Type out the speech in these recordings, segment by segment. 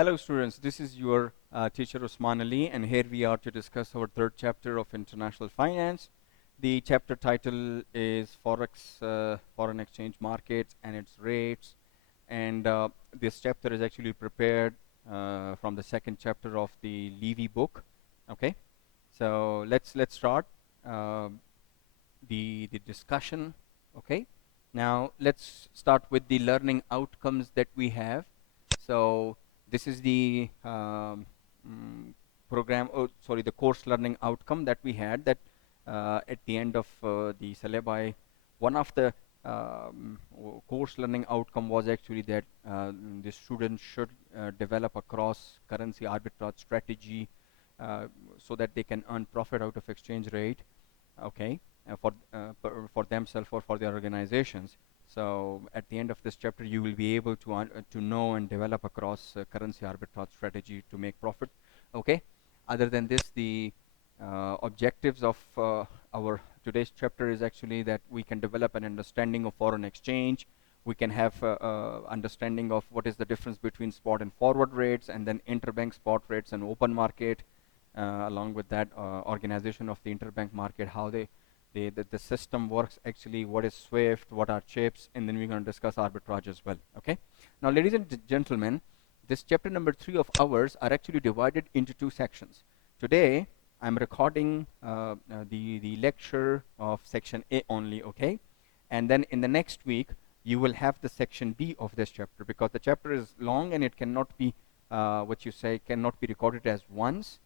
Hello students, this is your teacher Usman Ali, and here we are to discuss our third chapter of International Finance. The chapter title is Forex, Foreign Exchange Markets and its Rates, and this chapter is actually prepared from the second chapter of the Levy book. Okay, so let's start uh, the discussion. Okay, now let's start with the learning outcomes that we have. So this is the program, oh, sorry, the course learning outcome that we had, that at the end of the syllabi, one of the course learning outcome was actually that the students should develop a cross currency arbitrage strategy so that they can earn profit out of exchange rate. Okay, for themselves or for their organizations. So at the end of this chapter, you will be able to know and develop a cross currency arbitrage strategy to make profit. Okay. Other than this, the objectives of our today's chapter is actually that we can develop an understanding of foreign exchange. We can have understanding of what is the difference between spot and forward rates, and then interbank spot rates and open market. Along with that, organization of the interbank market, how the system works actually, what is SWIFT, what are chips, and then we're going to discuss arbitrage as well. Okay. Now, ladies and gentlemen, this chapter number 3 of ours are actually divided into two sections. Today, I'm recording the lecture of section A only, okay? And then in the next week, you will have the section B of this chapter, because the chapter is long and it cannot be, cannot be recorded as once.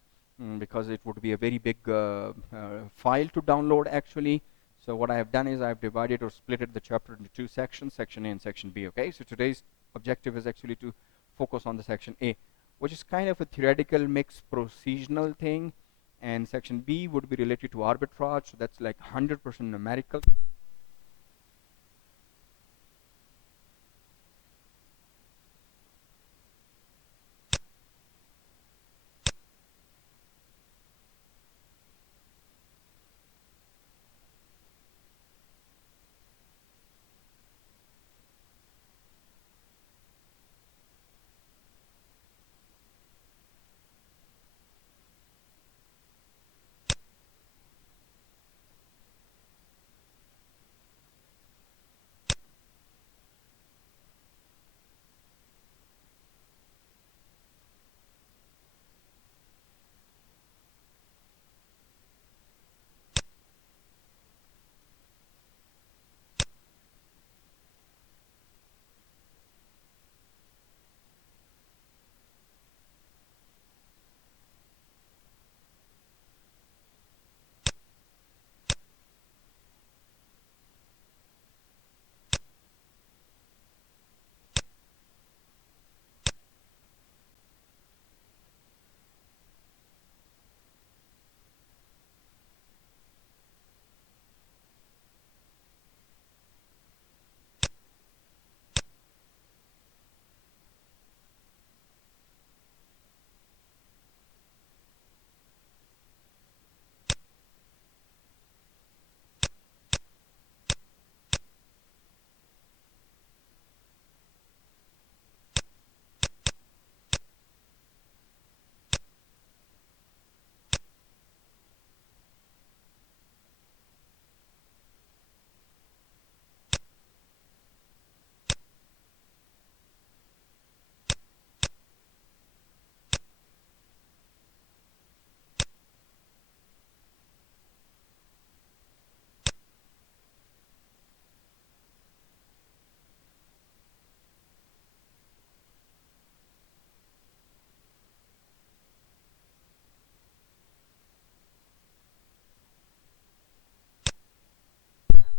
Because it would be a very big file to download actually. So what I have done is I have divided or splitted the chapter into two sections, section A and section B. Okay, so today's objective is actually to focus on the section A, which is kind of a theoretical mixed procedural thing, and section B would be related to arbitrage, so that's like 100% numerical.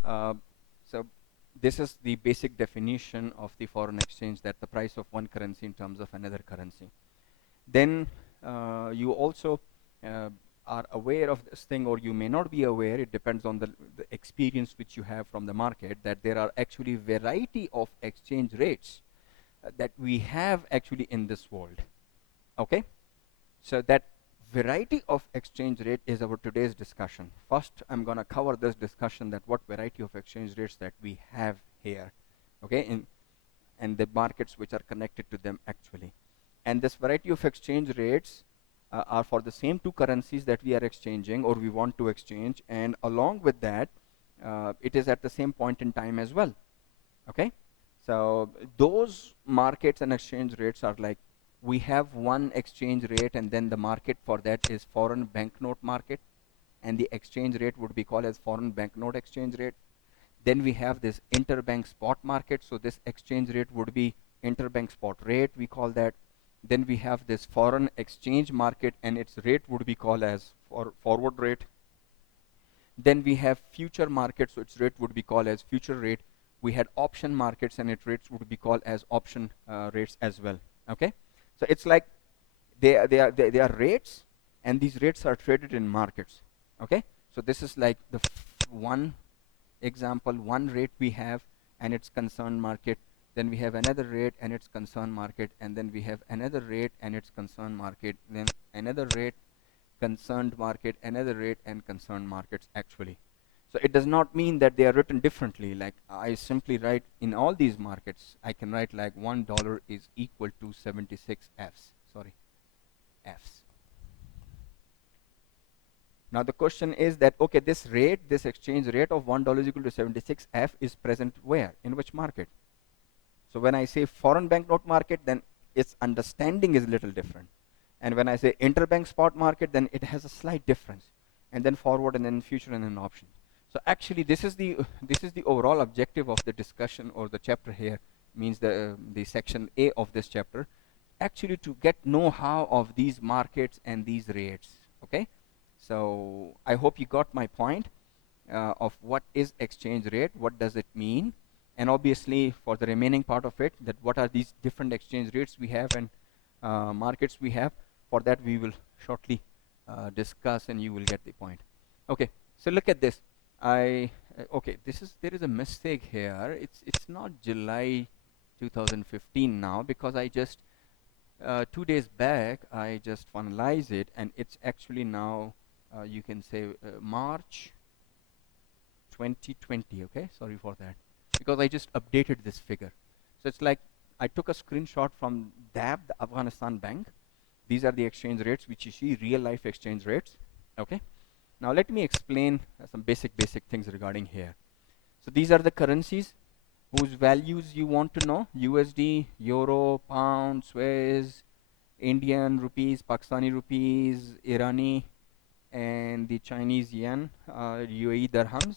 Uh, so this is the basic definition of the foreign exchange, that the price of one currency in terms of another currency. Then you also uh, are aware of this thing, or you may not be aware, it depends on the experience which you have from the market, that there are actually variety of exchange rates that we have actually in this world. Okay, so that variety of exchange rate is our today's discussion. First, I'm going to cover this discussion, that what variety of exchange rates that we have here, okay, and the markets which are connected to them actually. And this variety of exchange rates are for the same two currencies that we are exchanging or we want to exchange, and along with that, it is at the same point in time as well. Okay, so those markets and exchange rates are like, we have one exchange rate, and then the market for that is foreign banknote market, and the exchange rate would be called as foreign banknote exchange rate. Then we have this interbank spot market, so this exchange rate would be interbank spot rate, we call that. Then we have this foreign exchange market, and its rate would be called as forward rate. Then we have future markets, so its rate would be called as future rate. We had option markets, and its rates would be called as option rates as well. Okay, so it's like they are rates, and these rates are traded in markets. Okay, so this is like the one example, one rate we have, and its concerned market. Then we have another rate and its concerned market, and then we have another rate and its concerned market, then another rate, concerned market, another rate, and concerned markets actually. So it does not mean that they are written differently. Like I simply write in all these markets, I can write like $1 is equal to 76 Fs. Sorry, Fs. Now the question is that, okay, this rate, this exchange rate of $1 is equal to 76 F is present where? In which market? So when I say foreign banknote market, then its understanding is a little different. And when I say interbank spot market, then it has a slight difference. And then forward, and then future, and then option. So actually, this is the overall objective of the discussion or the chapter here, means the section A of this chapter, actually to get know-how of these markets and these rates. Okay, so I hope you got my point of what is exchange rate, what does it mean, and obviously for the remaining part of it, that what are these different exchange rates we have and markets we have. For that we will shortly discuss, and you will get the point. Okay, so look at this. Okay, there is a mistake here. It's not July 2015 now, because I just 2 days back I just finalized it, and it's actually now you can say March 2020. Okay, sorry for that, because I just updated this figure. So it's like I took a screenshot from DAB, the Afghanistan Bank. These are the exchange rates which you see, real life exchange rates. Okay, now let me explain some basic things regarding here. So these are the currencies whose values you want to know: USD, Euro, Pound, Swiss, Indian rupees, Pakistani rupees, Irani, and the Chinese yen, UAE dirhams.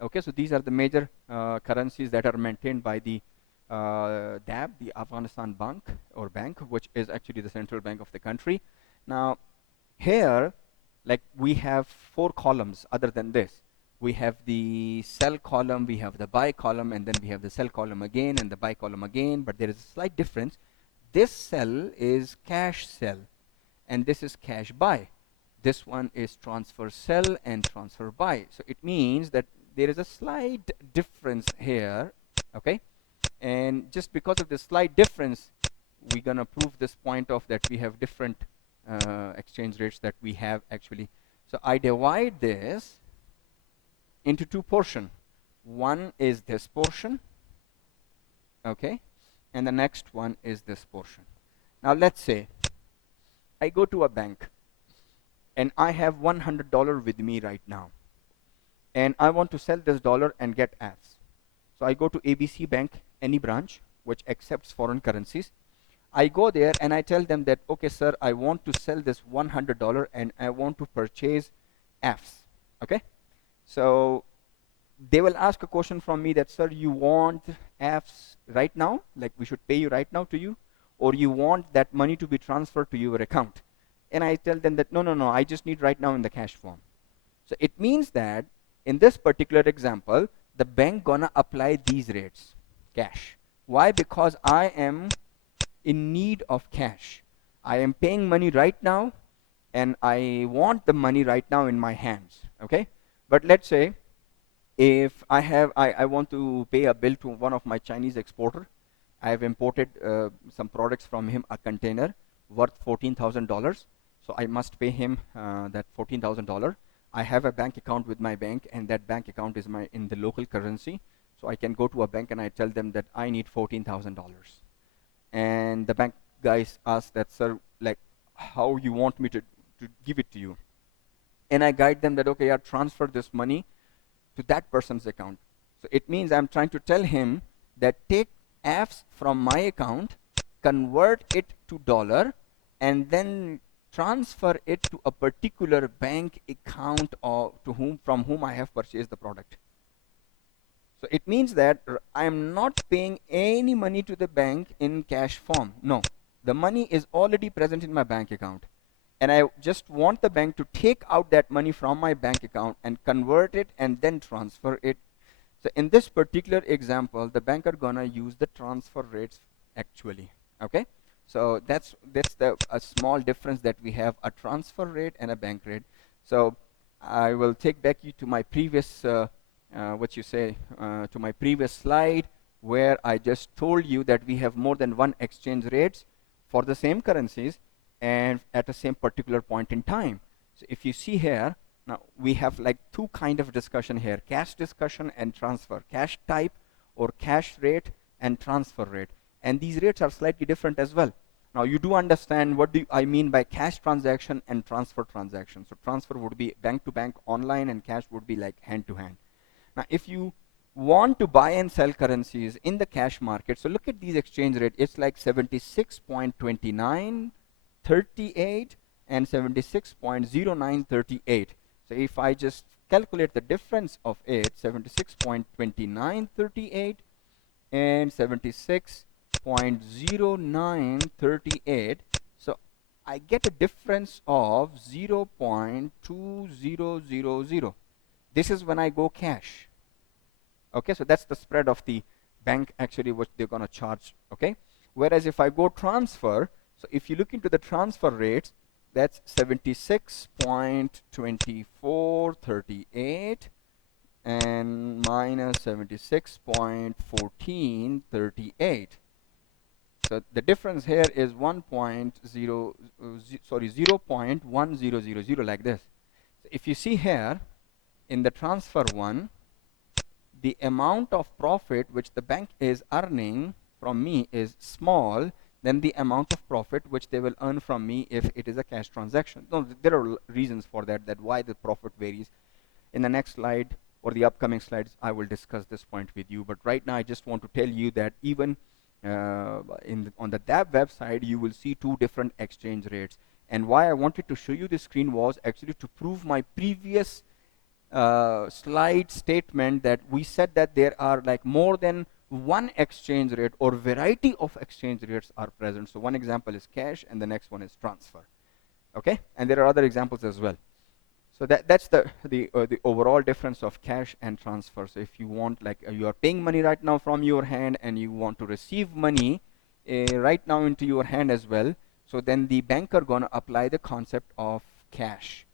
Okay, so these are the major currencies that are maintained by the DAB, the Afghanistan Bank or bank, which is actually the central bank of the country. Now here, like, we have 4 columns other than this. We have the sell column, we have the buy column, and then we have the sell column again and the buy column again, but there is a slight difference. This sell is cash sell, and this is cash buy. This one is transfer sell and transfer buy. So it means that there is a slight difference here. Okay, and just because of the slight difference, we're gonna prove this point of that we have different exchange rates that we have actually. So I divide this into 2 portions. One is this portion, okay, and the next one is this portion. Now let's say I go to a bank and I have $100 with me right now, and I want to sell this dollar and get Fs. So I go to ABC Bank, any branch which accepts foreign currencies. I go there and I tell them that, okay sir, I want to sell this $100 and I want to purchase Fs. Okay, so they will ask a question from me that, sir, you want Fs right now, like we should pay you right now to you, or you want that money to be transferred to your account? And I tell them that no, I just need right now in the cash form. So it means that in this particular example, the bank gonna apply these rates, cash. Why? Because I am in need of cash. I am paying money right now, and I want the money right now in my hands. Okay, but let's say if I want to pay a bill to one of my Chinese exporter. I have imported some products from him, a container worth $14,000. So I must pay him that $14,000. I have a bank account with my bank, and that bank account is in the local currency. So I can go to a bank and I tell them that I need $14,000. And the bank guys ask that, sir, like how you want me to give it to you. And I guide them that, okay, yeah, transfer this money to that person's account. So it means I'm trying to tell him that take Fs from my account, convert it to dollar, and then transfer it to a particular bank account or to whom from whom I have purchased the product. So it means that I am not paying any money to the bank in cash form. No, the money is already present in my bank account. And I just want the bank to take out that money from my bank account and convert it and then transfer it. So in this particular example, the bank are gonna use the transfer rates actually. Okay, so that's the a small difference that we have, a transfer rate and a bank rate. So I will take back you to my previous to my previous slide, where I just told you that we have more than one exchange rates for the same currencies and at the same particular point in time. So if you see here, now we have like two kind of discussion here: cash discussion and transfer, cash type or cash rate and transfer rate. And these rates are slightly different as well. Now you do understand what do I mean by cash transaction and transfer transaction. So transfer would be bank to bank online, and cash would be like hand to hand. Now, if you want to buy and sell currencies in the cash market, so look at these exchange rate. It's like 76.2938 and 76.0938. So if I just calculate the difference of it, 76.2938 and 76.0938, so I get a difference of 0.2000. This is when I go cash. Okay, so that's the spread of the bank actually what they're going to charge. Okay, whereas if I go transfer, so if you look into the transfer rates, that's 76.2438 and minus 76.1438. So the difference here is 0.1000, like this. So if you see here in the transfer one, the amount of profit which the bank is earning from me is small than the amount of profit which they will earn from me if it is a cash transaction. No, there are reasons for that why the profit varies. In the next slide or the upcoming slides, I will discuss this point with you. But right now, I just want to tell you that even on the DAB website, you will see two different exchange rates. And why I wanted to show you the screen was actually to prove my previous slide statement that we said that there are like more than one exchange rate or variety of exchange rates are present. So one example is cash and the next one is transfer. Okay, and there are other examples as well. So that's the overall difference of cash and transfer. So if you want, like you are paying money right now from your hand and you want to receive money right now into your hand as well, so then the banker gonna apply the concept of cash.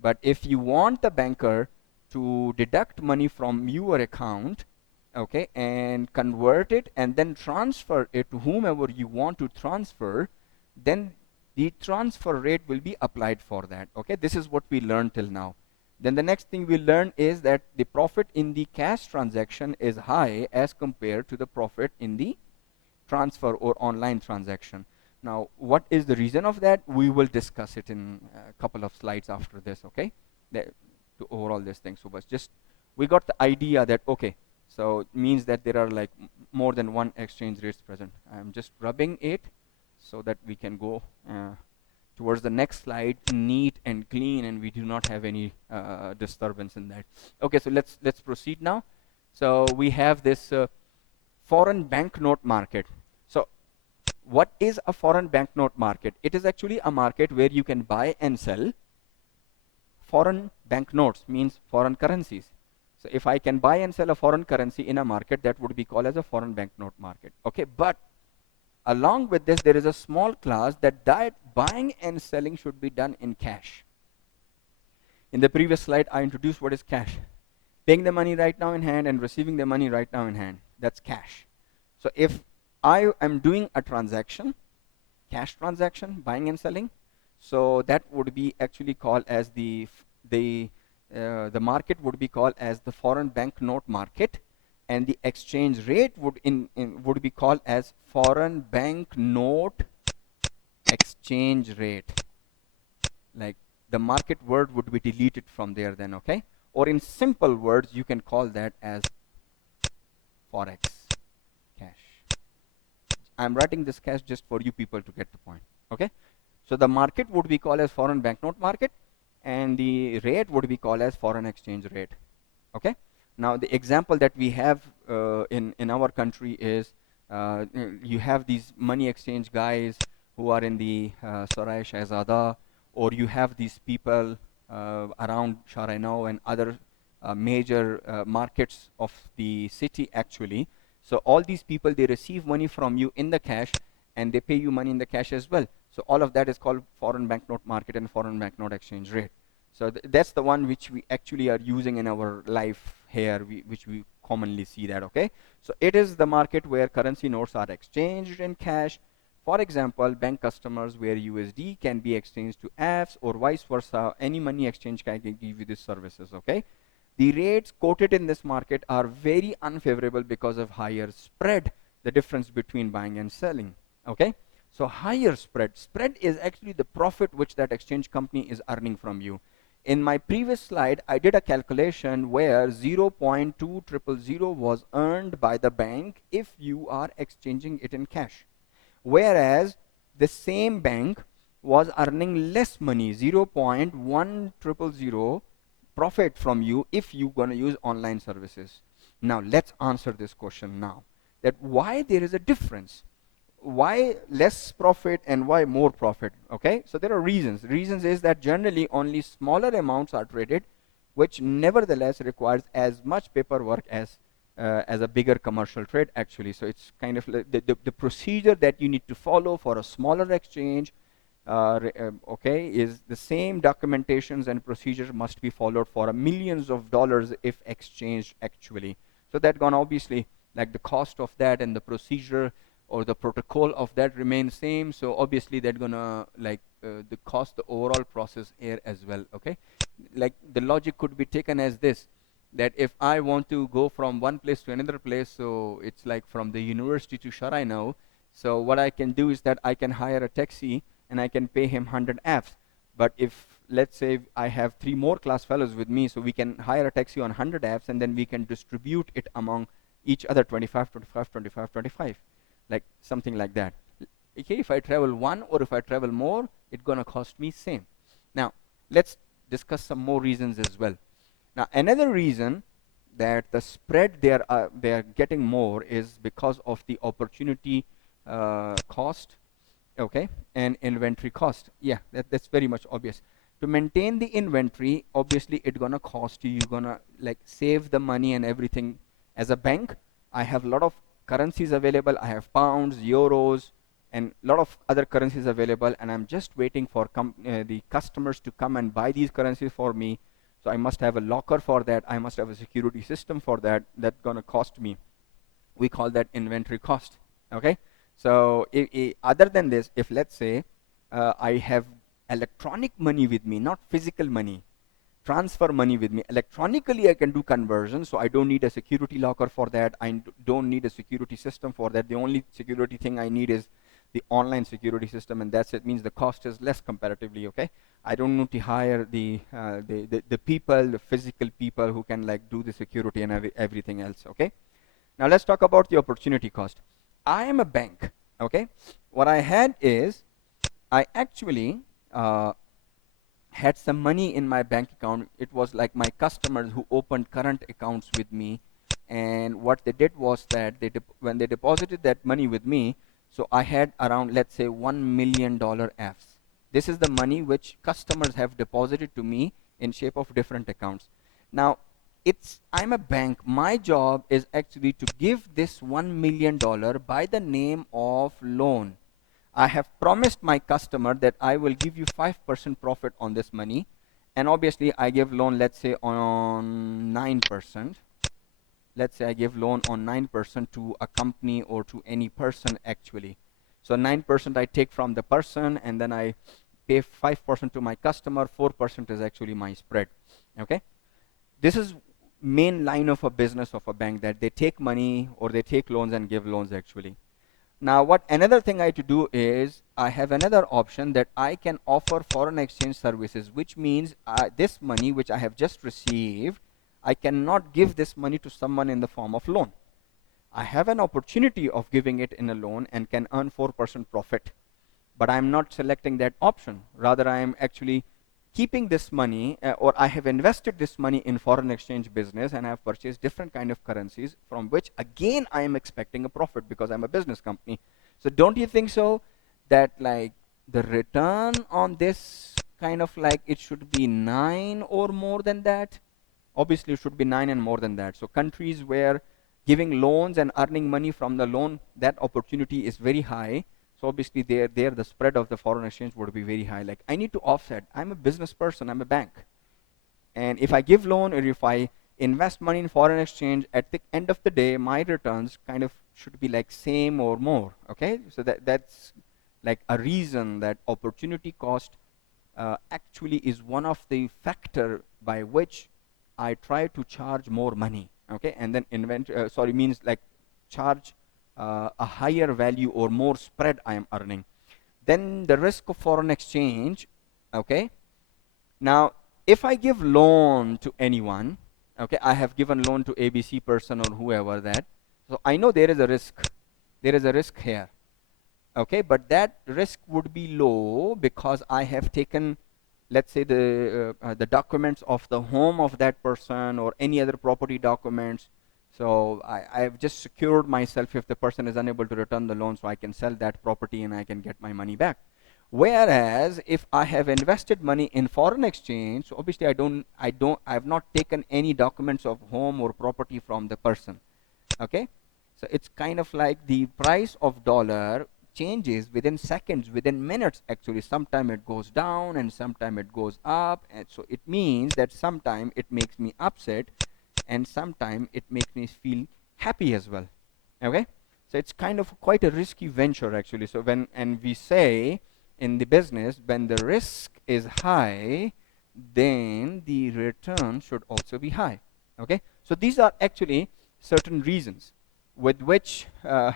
But if you want the banker to deduct money from your account, okay, and convert it and then transfer it to whomever you want to transfer, then the transfer rate will be applied for that. Okay, this is what we learned till now. Then the next thing we learn is that the profit in the cash transaction is high as compared to the profit in the transfer or online transaction. Now, what is the reason of that? We will discuss it in a couple of slides after this, okay? To overall this thing. So, but just we got the idea that, okay, so it means that there are like more than one exchange rates present. I'm just rubbing it so that we can go towards the next slide neat and clean, and we do not have any disturbance in that. Okay, so let's proceed now. So we have this foreign banknote market. So what is a foreign banknote market? It is actually a market where you can buy and sell foreign banknotes, means foreign currencies. So if I can buy and sell a foreign currency in a market, that would be called as a foreign banknote market. Okay, but along with this, there is a small clause that buying and selling should be done in cash. In the previous slide, I introduced what is cash. Paying the money right now in hand and receiving the money right now in hand. That's cash. So if I am doing a transaction, cash transaction, buying and selling, so that would be actually called as the market would be called as the foreign banknote market, and the exchange rate would be called as foreign banknote exchange rate. Like the market word would be deleted from there then, okay? Or in simple words, you can call that as forex cash. I'm writing this cash just for you people to get the point, okay? So the market would be called as foreign banknote market, and the rate would be called as foreign exchange rate, okay? Now the example that we have in our country is you have these money exchange guys who are in the Sarai Shahzada, or you have these people around Sharaino and other major markets of the city actually. So all these people, they receive money from you in the cash, and they pay you money in the cash as well. So all of that is called foreign banknote market and foreign banknote exchange rate. So that's the one which we actually are using in our life here, which we commonly see that, okay? So it is the market where currency notes are exchanged in cash. For example, bank customers where USD can be exchanged to Fs, or vice versa. Any money exchange can give you these services, okay? The rates quoted in this market are very unfavorable because of higher spread, the difference between buying and selling, okay? So higher spread is actually the profit which that exchange company is earning from you. In my previous slide, I did a calculation where 0.2000 was earned by the bank if you are exchanging it in cash. Whereas the same bank was earning less money, 0.1000 profit from you if you're going to use online services. Now let's answer this question now, that why there is a difference. Why less profit and why more profit, okay? So there are reasons is that generally only smaller amounts are traded, which nevertheless requires as much paperwork as a bigger commercial trade actually. So it's kind of like the procedure that you need to follow for a smaller exchange, okay, is the same documentations and procedures must be followed for millions of dollars if exchanged actually. So that gonna obviously, like the cost of that and the procedure or the protocol of that remains same. So obviously that's gonna like the cost the overall process here as well, okay? Like the logic could be taken as this, that if I want to go from one place to another place, so it's like from the university to Sharai now. So what I can do is that I can hire a taxi and I can pay him 100 Fs. But if let's say I have 3 more class fellows with me, so we can hire a taxi on 100 Fs, and then we can distribute it among each other 25, 25, 25, 25, like something like that. Okay, if I travel one or if I travel more, it's gonna cost me same. Now let's discuss some more reasons as well. Now another reason that the spread they are getting more is because of the opportunity cost, okay, and inventory cost. Yeah, that's very much obvious. To maintain the inventory, obviously it's gonna cost you. You're gonna like save the money and everything. As a bank, I have a lot of currencies available. I have pounds, euros, and a lot of other currencies available, and I'm just waiting for the customers to come and buy these currencies for me. So I must have a locker for that. I must have a security system for that. That's gonna cost me. We call that inventory cost, okay? So other than this, if let's say I have electronic money with me, not physical money, transfer money with me, electronically I can do conversion, so I don't need a security locker for that. I don't need a security system for that. The only security thing I need is the online security system, and that's it. Means the cost is less comparatively, okay? I don't need to hire the people, the physical people who can like do the security and everything else, okay? Now let's talk about the opportunity cost. I am a bank, okay? What I had is, I actually had some money in my bank account. It was like my customers who opened current accounts with me, and what they did was that when they deposited that money with me, so I had around, let's say, $1 million Fs. This is the money which customers have deposited to me in shape of different accounts. Now I'm a bank. My job is actually to give this $1 million by the name of loan. I have promised my customer that I will give you 5% profit on this money, and obviously I give loan, let's say, on 9%. Let's say I give loan on 9% to a company or to any person actually. So 9% I take from the person, and then I pay 5% to my customer. 4% is actually my spread, okay? This is main line of a business of a bank, that they take money or they take loans and give loans actually. Now, what another thing I to do is I have another option that I can offer foreign exchange services, which means this money which I have just received, I cannot give this money to someone in the form of loan. I have an opportunity of giving it in a loan and can earn 4% profit. But I'm not selecting that option. Rather, I am actually keeping this money, or I have invested this money in foreign exchange business, and I have purchased different kind of currencies from which again I am expecting a profit because I'm a business company. So don't you think so that like the return on this kind of like it should be 9 or more than that? Obviously it should be 9 and more than that. So countries where giving loans and earning money from the loan, that opportunity is very high. So obviously there the spread of the foreign exchange would be very high. Like I need to offset. I'm a business person, I'm a bank. And if I give loan or if I invest money in foreign exchange, at the end of the day, my returns kind of should be like same or more. Okay, so that's like a reason that opportunity cost actually is one of the factor by which I try to charge more money. Okay, and then means like charge a higher value or more spread I am earning. Then the risk of foreign exchange. Okay, now if I give loan to anyone, okay, I have given loan to ABC person or whoever that, so I know there is a risk. There is a risk here. Okay, but that risk would be low because I have taken, let's say, the documents of the home of that person or any other property documents. So I've just secured myself if the person is unable to return the loan, so I can sell that property and I can get my money back. Whereas if I have invested money in foreign exchange, so obviously I have not taken any documents of home or property from the person. Okay, so it's kind of like the price of dollar changes within seconds, within minutes actually. Sometime it goes down and sometime it goes up, and so it means that sometime it makes me upset and sometime it makes me feel happy as well. Okay, so it's kind of quite a risky venture actually. So and we say in the business, when the risk is high, then the return should also be high. Okay, so these are actually certain reasons with which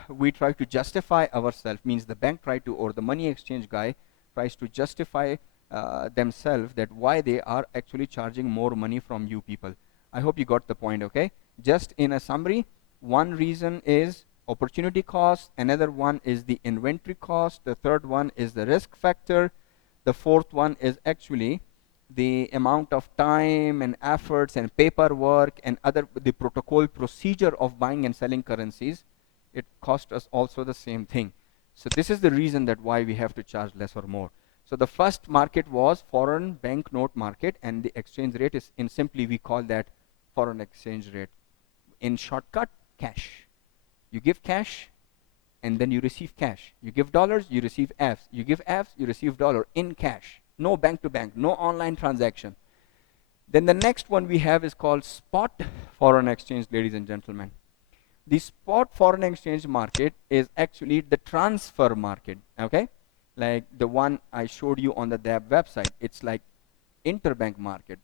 we try to justify ourselves, means the bank try to, or the money exchange guy tries to justify themselves that why they are actually charging more money from you people. I hope you got the point. Okay, just in a summary, one reason is opportunity cost, another one is the inventory cost, the third one is the risk factor, the fourth one is actually the amount of time and efforts and paperwork and other the protocol procedure of buying and selling currencies. It cost us also the same thing. So this is the reason that why we have to charge less or more. So the first market was foreign banknote market, and the exchange rate is, in simply we call that foreign exchange rate. In shortcut, cash. You give cash and then you receive cash. You give dollars, you receive Fs. You give Fs, you receive dollar in cash. No bank to bank, no online transaction. Then the next one we have is called spot foreign exchange, ladies and gentlemen. The spot foreign exchange market is actually the transfer market, okay? Like the one I showed you on the DAB website. It's like interbank market.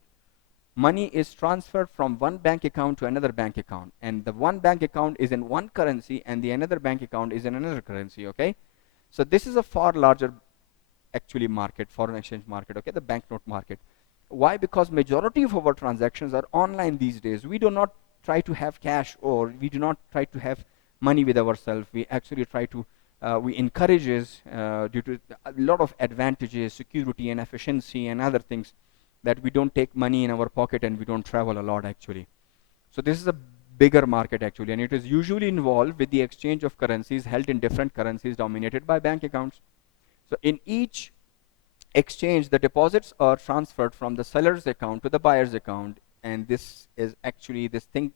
Money is transferred from one bank account to another bank account, and the one bank account is in one currency and the another bank account is in another currency. Okay, so this is a far larger actually market, foreign exchange market. Okay, the banknote market. Why? Because majority of our transactions are online these days. We do not try to have cash, or we do not try to have money with ourselves. We actually try to we encourages due to a lot of advantages, security and efficiency and other things, that we don't take money in our pocket and we don't travel a lot actually. So this is a bigger market actually, and it is usually involved with the exchange of currencies held in different currencies dominated by bank accounts. So in each exchange, the deposits are transferred from the seller's account to the buyer's account, and this is actually this thing,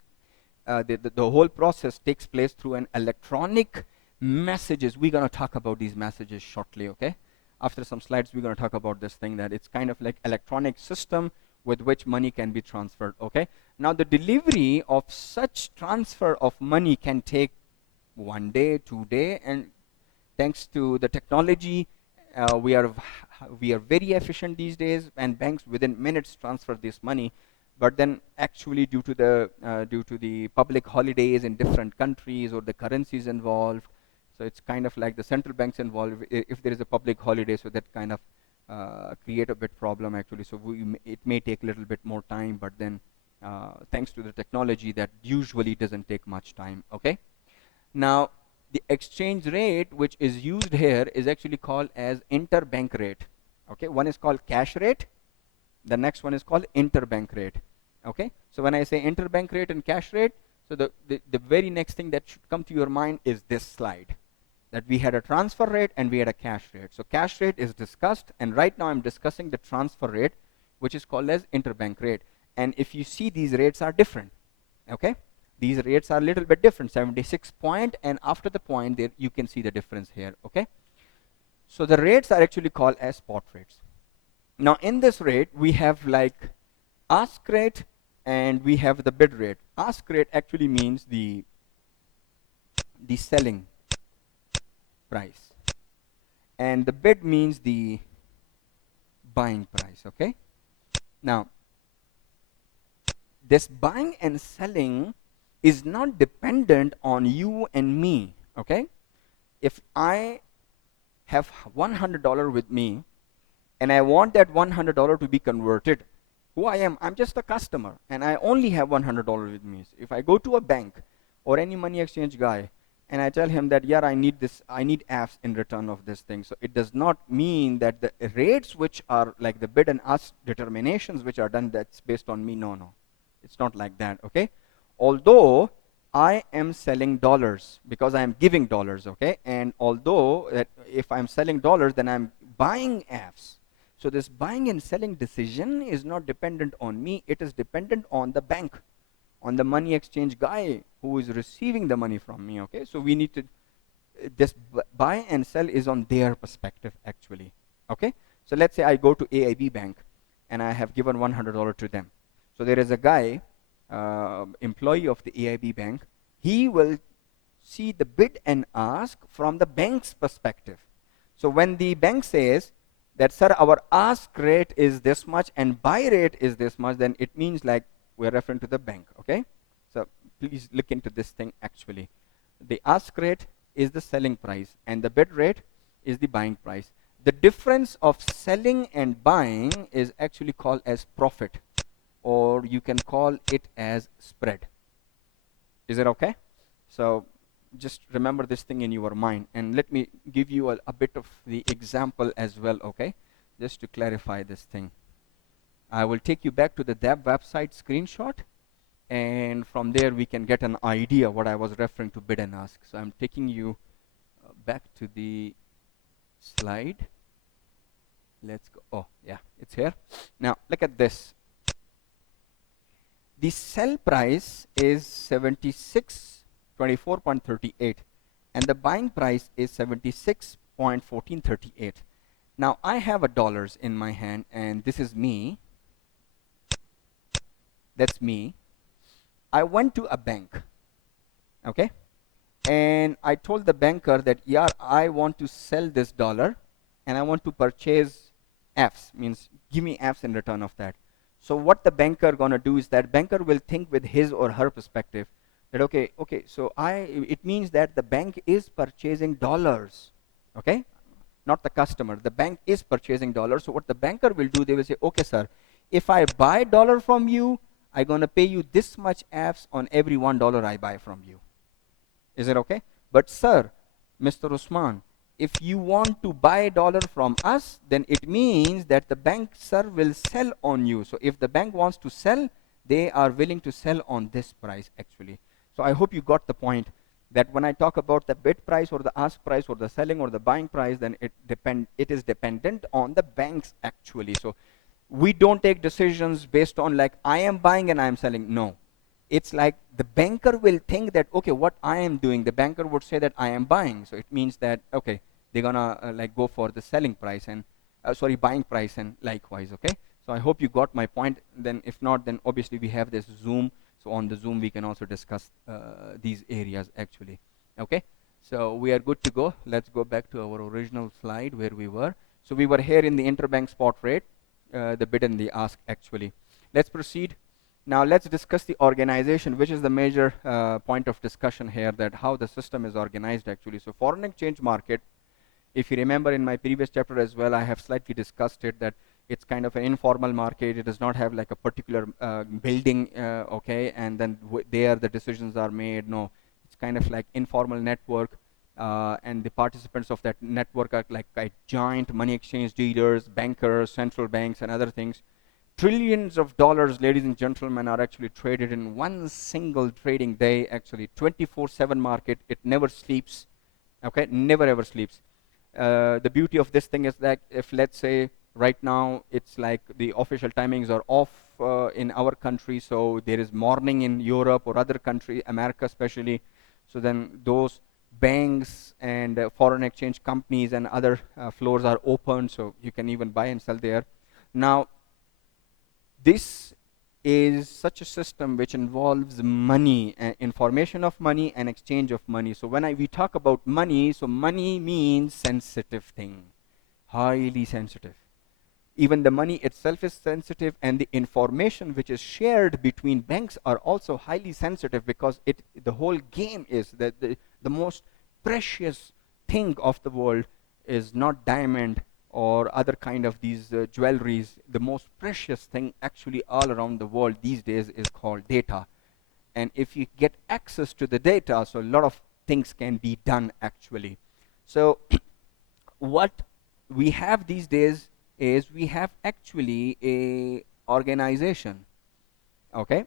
the whole process takes place through an electronic messages. We're going to talk about these messages shortly, okay? After some slides, we're going to talk about this thing, that it's kind of like electronic system with which money can be transferred, okay? Now, the delivery of such transfer of money can take 1 day, 2 day, and thanks to the technology, we are very efficient these days, and banks within minutes transfer this money. But then actually due to the public holidays in different countries or the currencies involved, So it's kind of like the central banks involved if there is a public holiday, so that kind of create a bit problem actually. So it may take a little bit more time, but then thanks to the technology, that usually doesn't take much time. Okay. Now the exchange rate which is used here is actually called as interbank rate. Okay, one is called cash rate, the next one is called interbank rate. Okay, so when I say interbank rate and cash rate, so the very next thing that should come to your mind is this slide, that we had a transfer rate and we had a cash rate. So cash rate is discussed, and right now I'm discussing the transfer rate, which is called as interbank rate. And if you see, these rates are different. Okay, these rates are a little bit different, 76 point, and after the point there you can see the difference here. Okay, so the rates are actually called as spot rates. Now in this rate we have like ask rate and we have the bid rate. Ask rate actually means the selling price, and the bid means the buying price. Okay, now this buying and selling is not dependent on you and me. Okay, if I have $100 with me and I want that $100 to be converted, who I am, I'm just a customer and I only have $100 with me. So if I go to a bank or any money exchange guy and I tell him that, yeah, I need this, I need Fs in return of this thing, so it does not mean that the rates which are like the bid and ask determinations which are done, that's based on me. No, it's not like that. Okay, although I am selling dollars because I am giving dollars. Okay, and although that if I'm selling dollars, then I'm buying Fs. So this buying and selling decision is not dependent on me, it is dependent on the bank, on the money exchange guy who is receiving the money from me. Okay, so we need to, this buy and sell is on their perspective actually. Okay, so let's say I go to AIB bank and I have given $100 to them. So there is a guy, employee of the AIB bank, he will see the bid and ask from the bank's perspective. So when the bank says that, sir, our ask rate is this much and buy rate is this much, then it means like we're referring to the bank. Okay, so please look into this thing actually. The ask rate is the selling price and the bid rate is the buying price. The difference of selling and buying is actually called as profit, or you can call it as spread. Is it okay? So just remember this thing in your mind, and let me give you a bit of the example as well. Okay, just to clarify this thing, I will take you back to the DAB website screenshot, and from there we can get an idea what I was referring to bid and ask. So I'm taking you back to the slide. Let's go. Oh yeah, it's here. Now look at this. The sell price is 76.24.38 and the buying price is 76.1438. Now I have a dollars in my hand and this is me. That's me. I went to a bank. Okay, and I told the banker that, yeah, I want to sell this dollar and I want to purchase Fs, means give me Fs in return of that. So what the banker gonna do is that banker will think with his or her perspective that, okay, so it means that the bank is purchasing dollars. Okay, not the customer, the bank is purchasing dollars. So what the banker will do, they will say, okay, sir, if I buy dollar from you, I'm gonna pay you this much Fs on every $1 I buy from you. Is it okay? But sir, Mr. Usman, if you want to buy dollar from us, then it means that the bank, sir, will sell on you. So if the bank wants to sell, they are willing to sell on this price actually. So I hope you got the point, that when I talk about the bid price or the ask price or the selling or the buying price, then it is dependent on the banks actually. So we don't take decisions based on like I am buying and I am selling. No. It's like the banker will think that, okay, what I am doing, the banker would say that I am buying. So it means that, okay, they're gonna like go for the selling price and buying price and likewise. Okay, so I hope you got my point. Then if not, then obviously we have this Zoom, so on the Zoom we can also discuss these areas actually. Okay, so we are good to go. Let's go back to our original slide where we were. So we were here in the interbank spot rate, the bid and the ask actually. Let's proceed. Now let's discuss the organization, which is the major point of discussion here, that how the system is organized actually. So foreign exchange market, if you remember in my previous chapter as well, I have slightly discussed it, that it's kind of an informal market. It does not have like a particular building, okay, and then there the decisions are made. No, it's kind of like informal network, and the participants of that network are like giant money exchange dealers, bankers, central banks, and other things. Trillions of dollars, ladies and gentlemen, are actually traded in one single trading day. Actually, 24/7 market. It never sleeps. Okay, never ever sleeps. The beauty of this thing is that if, let's say, right now it's like the official timings are off in our country, so there is morning in Europe or other country, America especially, so then those banks and foreign exchange companies and other floors are open, so you can even buy and sell there. Now, this is such a system which involves money, information of money and exchange of money. So when we talk about money, so money means sensitive thing, highly sensitive. Even the money itself is sensitive, and the information which is shared between banks are also highly sensitive, because the whole game is that the most precious thing of the world is not diamond or other kind of these jewelries. The most precious thing actually all around the world these days is called data. And if you get access to the data, so a lot of things can be done actually. So what we have these days is we have actually a organization, okay,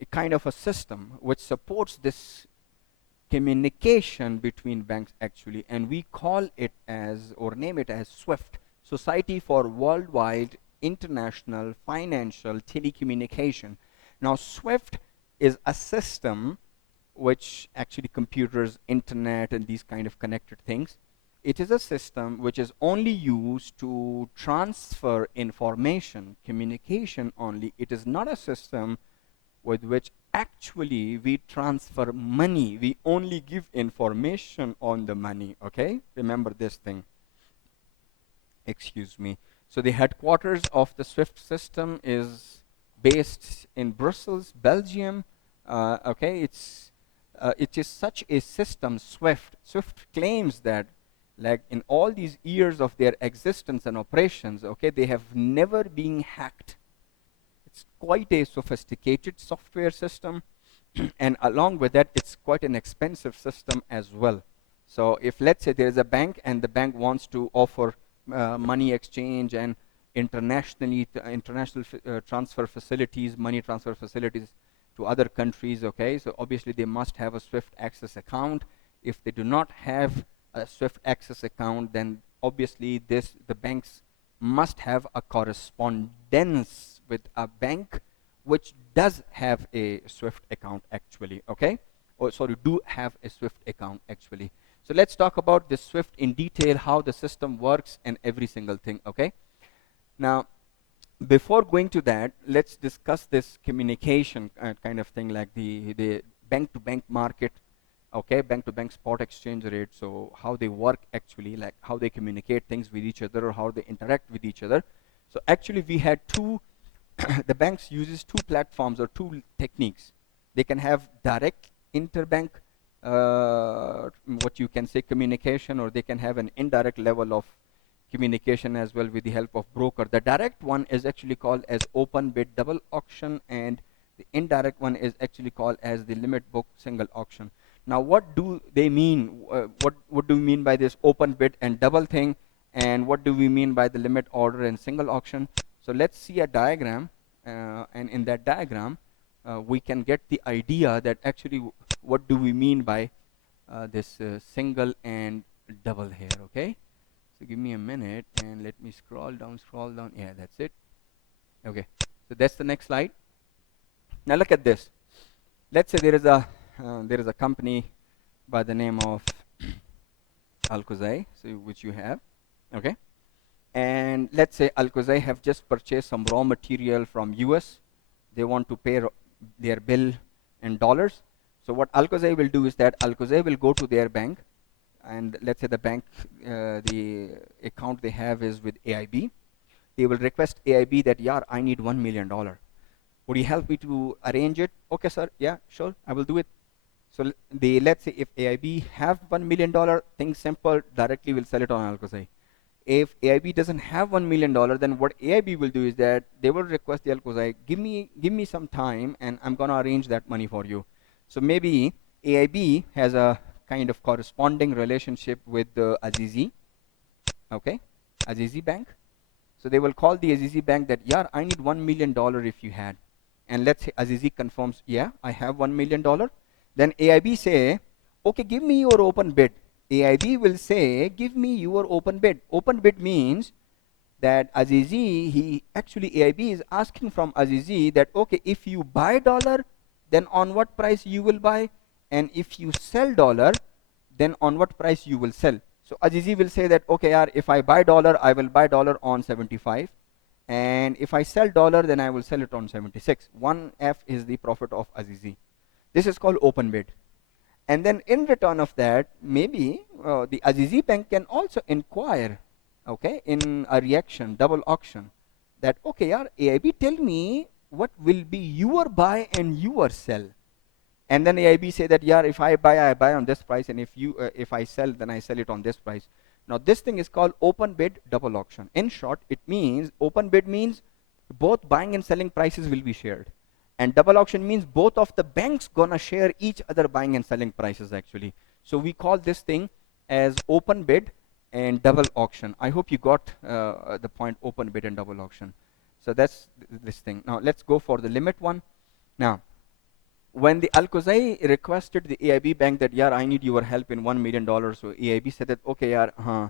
a kind of a system which supports this communication between banks actually, and we call it as, or name it as, SWIFT, Society for Worldwide International Financial Telecommunication. Now SWIFT is a system which actually computers, internet, and these kind of connected things. It is a system which is only used to transfer information, communication only. It is not a system with which actually we transfer money. We only give information on the money, okay? Remember this thing. Excuse me. So the headquarters of the SWIFT system is based in Brussels, Belgium. Okay, it is such a system, SWIFT. SWIFT claims that, like, in all these years of their existence and operations, okay, they have never been hacked. It's quite a sophisticated software system, and along with that, it's quite an expensive system as well. So if, let's say, there is a bank and the bank wants to offer money exchange and international transfer facilities, money transfer facilities to other countries, okay, so obviously they must have a SWIFT access account. If they do not have a SWIFT access account, then obviously the banks must have a correspondence with a bank which does have a SWIFT account actually, okay? Or sorry, do have a SWIFT account actually. So let's talk about the SWIFT in detail, how the system works and every single thing, okay? Now, before going to that, let's discuss this communication kind of thing, like the bank-to-bank market, okay, bank-to-bank spot exchange rate. So how they work actually, like how they communicate things with each other or how they interact with each other. So actually we had two, the banks uses two platforms or two techniques. They can have direct interbank, what you can say, communication, or they can have an indirect level of communication as well with the help of broker. The direct one is actually called as open bid double auction, and the indirect one is actually called as the limit book single auction. Now what do they mean? What do we mean by this open bid and double thing, and what do we mean by the limit order and single auction? So let's see a diagram, and in that diagram we can get the idea that actually what do we mean by this single and double here, okay? So give me a minute and let me scroll down. Yeah, that's it. Okay, so that's the next slide. Now look at this. Let's say there is a company by the name of Alkozai, so which you have, okay? And let's say Alkozai have just purchased some raw material from US. They want to pay their bill in dollars. So what Alkozai will do is that Alkozai will go to their bank, and let's say the bank, the account they have is with AIB. They will request AIB that, yeah, I need $1 million. Would you help me to arrange it? Okay, sir. Yeah, sure. I will do it. So let's say if AIB have $1 million, think simple, directly will sell it on Alcozai. If AIB doesn't have $1 million, then what AIB will do is that they will request the Alcozai, give me some time, and I'm gonna arrange that money for you. So maybe AIB has a kind of corresponding relationship with the Azizi, okay, Azizi Bank. So they will call the Azizi Bank that, yeah, I need $1 million if you had. And let's say Azizi confirms, yeah, I have $1 million. Then AIB say, okay, give me your open bid. AIB will say, give me your open bid. Open bid means that Azizi, AIB is asking from Azizi that, okay, if you buy dollar, then on what price you will buy? And if you sell dollar, then on what price you will sell? So Azizi will say that, okay, yaar, if I buy dollar, I will buy dollar on 75. And if I sell dollar, then I will sell it on 76. 1F is the profit of Azizi. This is called open bid. And then in return of that, maybe the Azizi Bank can also inquire, okay, in a reaction, double auction, that, okay, yaar, AIB, tell me what will be your buy and your sell. And then AIB say that, yeah, if I buy on this price, and if I sell, then I sell it on this price. Now this thing is called open bid double auction. In short, it means open bid means both buying and selling prices will be shared, and double auction means both of the banks gonna share each other buying and selling prices actually. So we call this thing as open bid and double auction. I hope you got the point, open bid and double auction. So that's this thing. Now let's go for the limit one. Now, when the Alcozai requested the AIB bank that, yeah, I need your help in $1 million, so AIB said that, okay, yeah,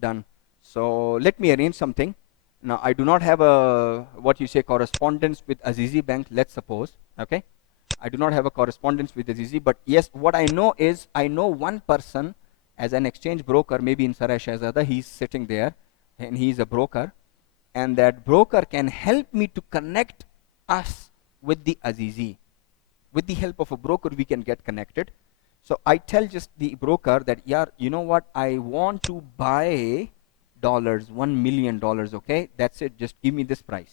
done. So let me arrange something. Now, I do not have a, what you say, correspondence with Azizi Bank, let's suppose, okay? I do not have a correspondence with Azizi, but yes, what I know is, I know one person as an exchange broker, maybe in Sarai Shahzada, he's sitting there, and he's a broker, and that broker can help me to connect us with the Azizi. With the help of a broker, we can get connected. So I tell just the broker that, yeah, you know what, I want to buy dollars, $1 million, okay? That's it, just give me this price.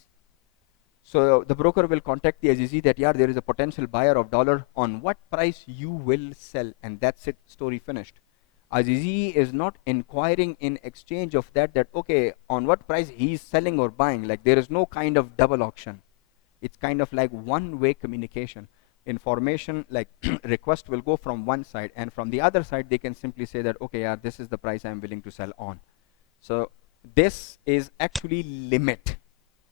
So the broker will contact the Azizi that, yeah, there is a potential buyer of dollar, on what price you will sell, and that's it, story finished. Azizi is not inquiring in exchange of that, okay, on what price he is selling or buying. Like, there is no kind of double auction. It's kind of like one-way communication. Information like request will go from one side, and from the other side they can simply say that, okay, yeah, this is the price I'm willing to sell on. So this is actually limit.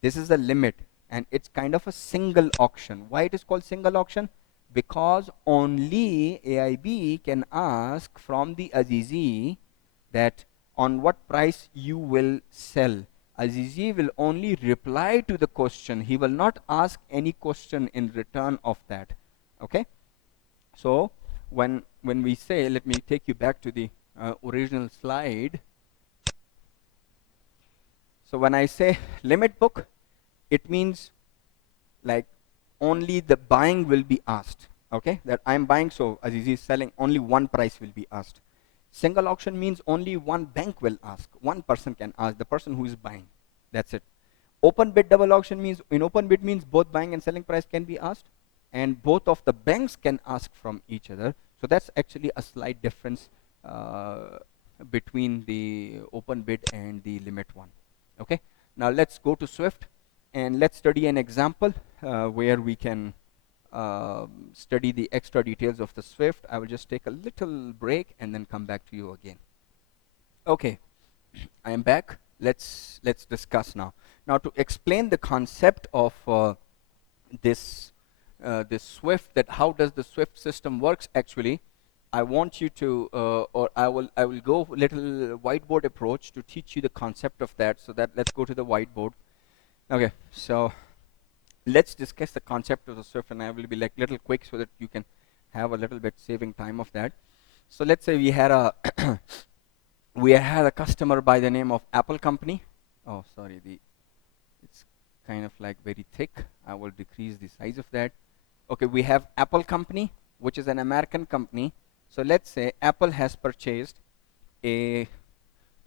This is the limit, and it's kind of a single auction. Why it is called single auction? Because only AIB can ask from the Azizi that on what price you will sell. Azizi will only reply to the question. He will not ask any question in return of that. Okay? So when we say, let me take you back to the original slide. So when I say limit book, it means like only the buying will be asked. Okay? That I'm buying, so Azizi is selling, only one price will be asked. Single auction means only one bank will ask. One person can ask, the person who is buying. That's it. Open bid double auction means, in open bid means both buying and selling price can be asked, and both of the banks can ask from each other. So that's actually a slight difference between the open bid and the limit one. Okay. Now let's go to Swift and let's study an example where we can study the extra details of the Swift. I will just take a little break and then come back to you again. Okay, I am back. Let's discuss now. Now, to explain the concept of this Swift, that how does the Swift system works actually, I want you to, or I will go little whiteboard approach to teach you the concept of that. So that let's go to the whiteboard. Okay, so let's discuss the concept of the Swift, and I will be like little quick so that you can have a little bit saving time of that. So let's say we had a we had a customer by the name of Apple company. Oh, sorry, it's kind of like very thick. I will decrease the size of that. Okay, we have Apple company, which is an American company. So let's say Apple has purchased a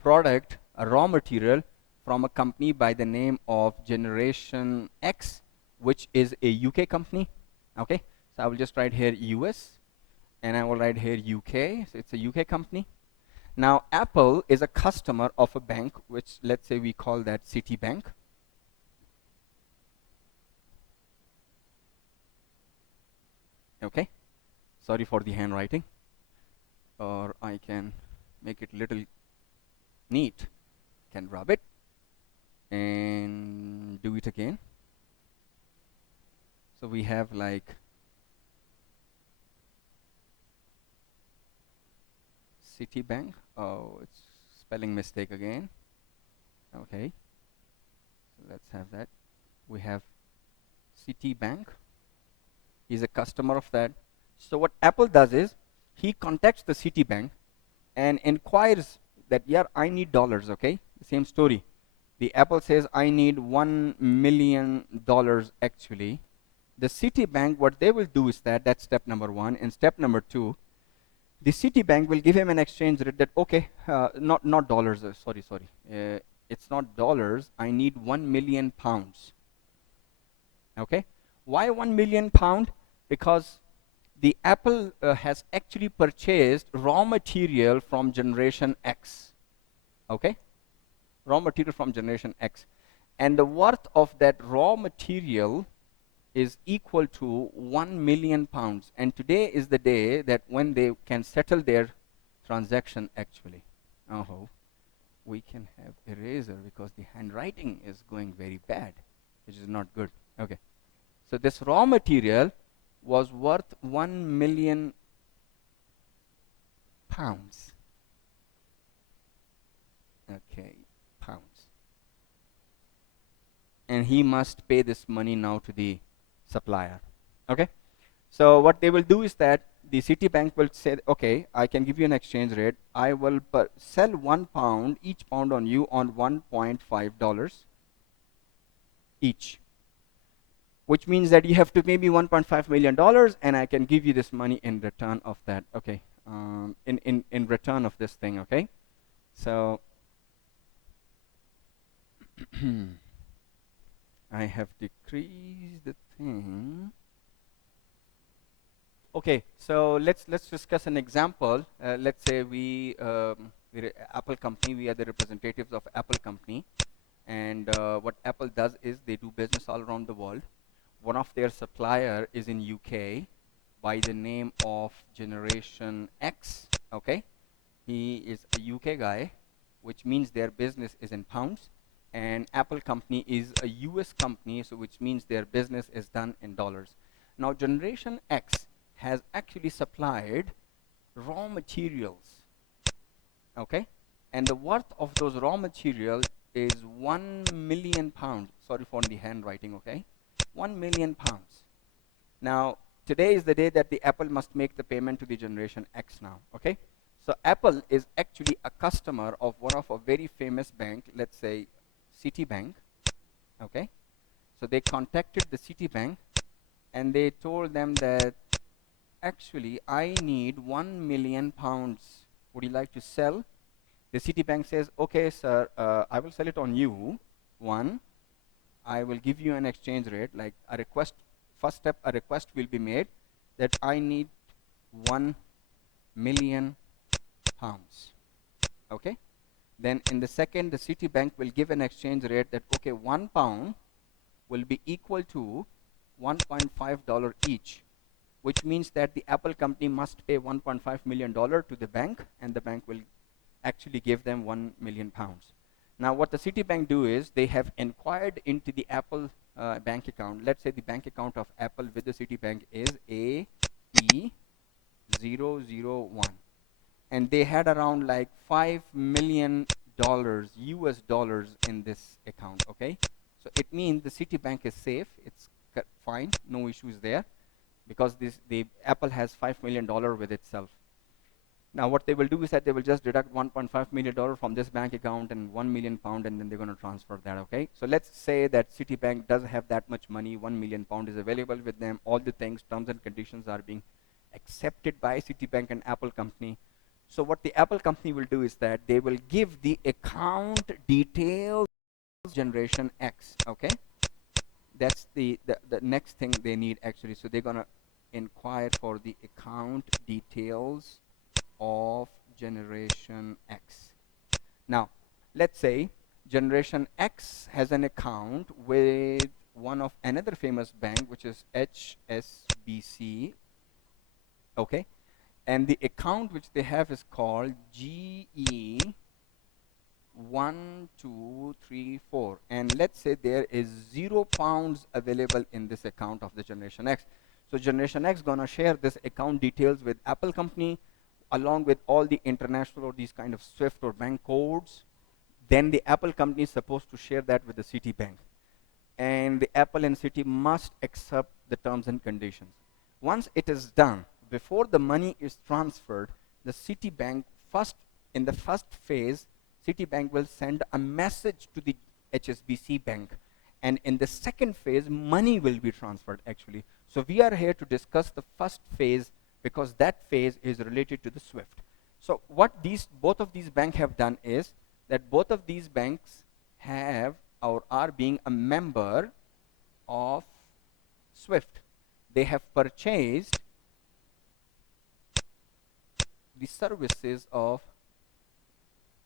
product, a raw material, from a company by the name of Generation X, which is a UK company. Okay, so I will just write here US, and I will write here UK. So it's a UK company. Now Apple is a customer of a bank, which let's say we call that Citibank. Okay, sorry for the handwriting, or I can make it little neat. Can rub it and do it again. So we have like Citibank. Oh, it's spelling mistake again. Okay, so let's have that. We have Citibank. He's a customer of that. So what Apple does is he contacts the Citibank and inquires that, yeah, I need dollars. Okay, the same story. The Apple says I need $1 million actually. The Citibank, what they will do is that's step number one. And step number two, the Citibank will give him an exchange rate that, okay, not dollars, sorry, it's not dollars, I need 1 million pounds. Okay, why 1 million pound? Because the Apple has actually purchased raw material from generation X. Okay, raw material from generation X, and the worth of that raw material is equal to 1 million pounds. And today is the day that when they can settle their transaction actually. Oh, we can have eraser because the handwriting is going very bad, which is not good. Okay, so this raw material was worth 1 million pounds. Okay, pounds. And he must pay this money now to the supplier. Okay, so what they will do is that the Citibank will say, okay, I can give you an exchange rate. I will sell 1 pound, each pound on you on $1.5 each, which means that you have to pay me $1.5 million, and I can give you this money in return of that. Okay, in return of this thing. Okay, so I have decreased the thing. Okay, so let's discuss an example. Let's say we're Apple company. We are the representatives of Apple company, and what Apple does is they do business all around the world. One of their supplier is in UK by the name of Generation X. Okay, he is a UK guy, which means their business is in pounds, and Apple company is a US company, so which means their business is done in dollars. Now Generation X has actually supplied raw materials, okay, and the worth of those raw materials is 1 million pounds. Sorry for the handwriting. Okay, 1 million pounds. Now today is the day that the Apple must make the payment to the Generation X now. Okay, so Apple is actually a customer of one of a very famous bank, let's say Citibank. Okay, so they contacted the Citibank and they told them that actually I need 1 million pounds. Would you like to sell? The Citibank says, okay, sir, I will sell it on you. One, I will give you an exchange rate, like a request. First step, a request will be made that I need 1 million pounds. Okay. Then in the second, the Citibank will give an exchange rate that, okay, 1 pound will be equal to $1.5 each, which means that the Apple company must pay $1.5 million to the bank, and the bank will actually give them 1 million pounds. Now what the Citibank do is they have inquired into the Apple bank account. Let's say the bank account of Apple with the Citibank is AE001, and they had around like $5 million US dollars in this account. Okay, so it means the Citibank is safe, it's fine, no issues there, because the Apple has $5 million with itself. Now what they will do is that they will just deduct $1.5 million from this bank account and 1 million pound, and then they're going to transfer that. Okay, so let's say that Citibank does have that much money, 1 million pound is available with them, all the things, terms and conditions are being accepted by Citibank and Apple company. So what the Apple company will do is that they will give the account details Generation X. Okay, That's the next thing they need actually. So they're gonna inquire for the account details of generation X. Now, let's say generation X has an account with one of another famous bank, which is HSBC, okay? And the account which they have is called GE1234. And let's say there is £0 available in this account of the generation X. So generation X gonna share this account details with Apple company along with all the international or these kind of SWIFT or bank codes. Then the Apple company is supposed to share that with the Citibank. And the Apple and Citi must accept the terms and conditions. Once it is done, before the money is transferred, the Citibank in the first phase, Citibank will send a message to the HSBC bank. And in the second phase, money will be transferred actually. So we are here to discuss the first phase because that phase is related to the SWIFT. So what both of these banks have done is that both of these banks have or are being a member of SWIFT. They have purchased the services of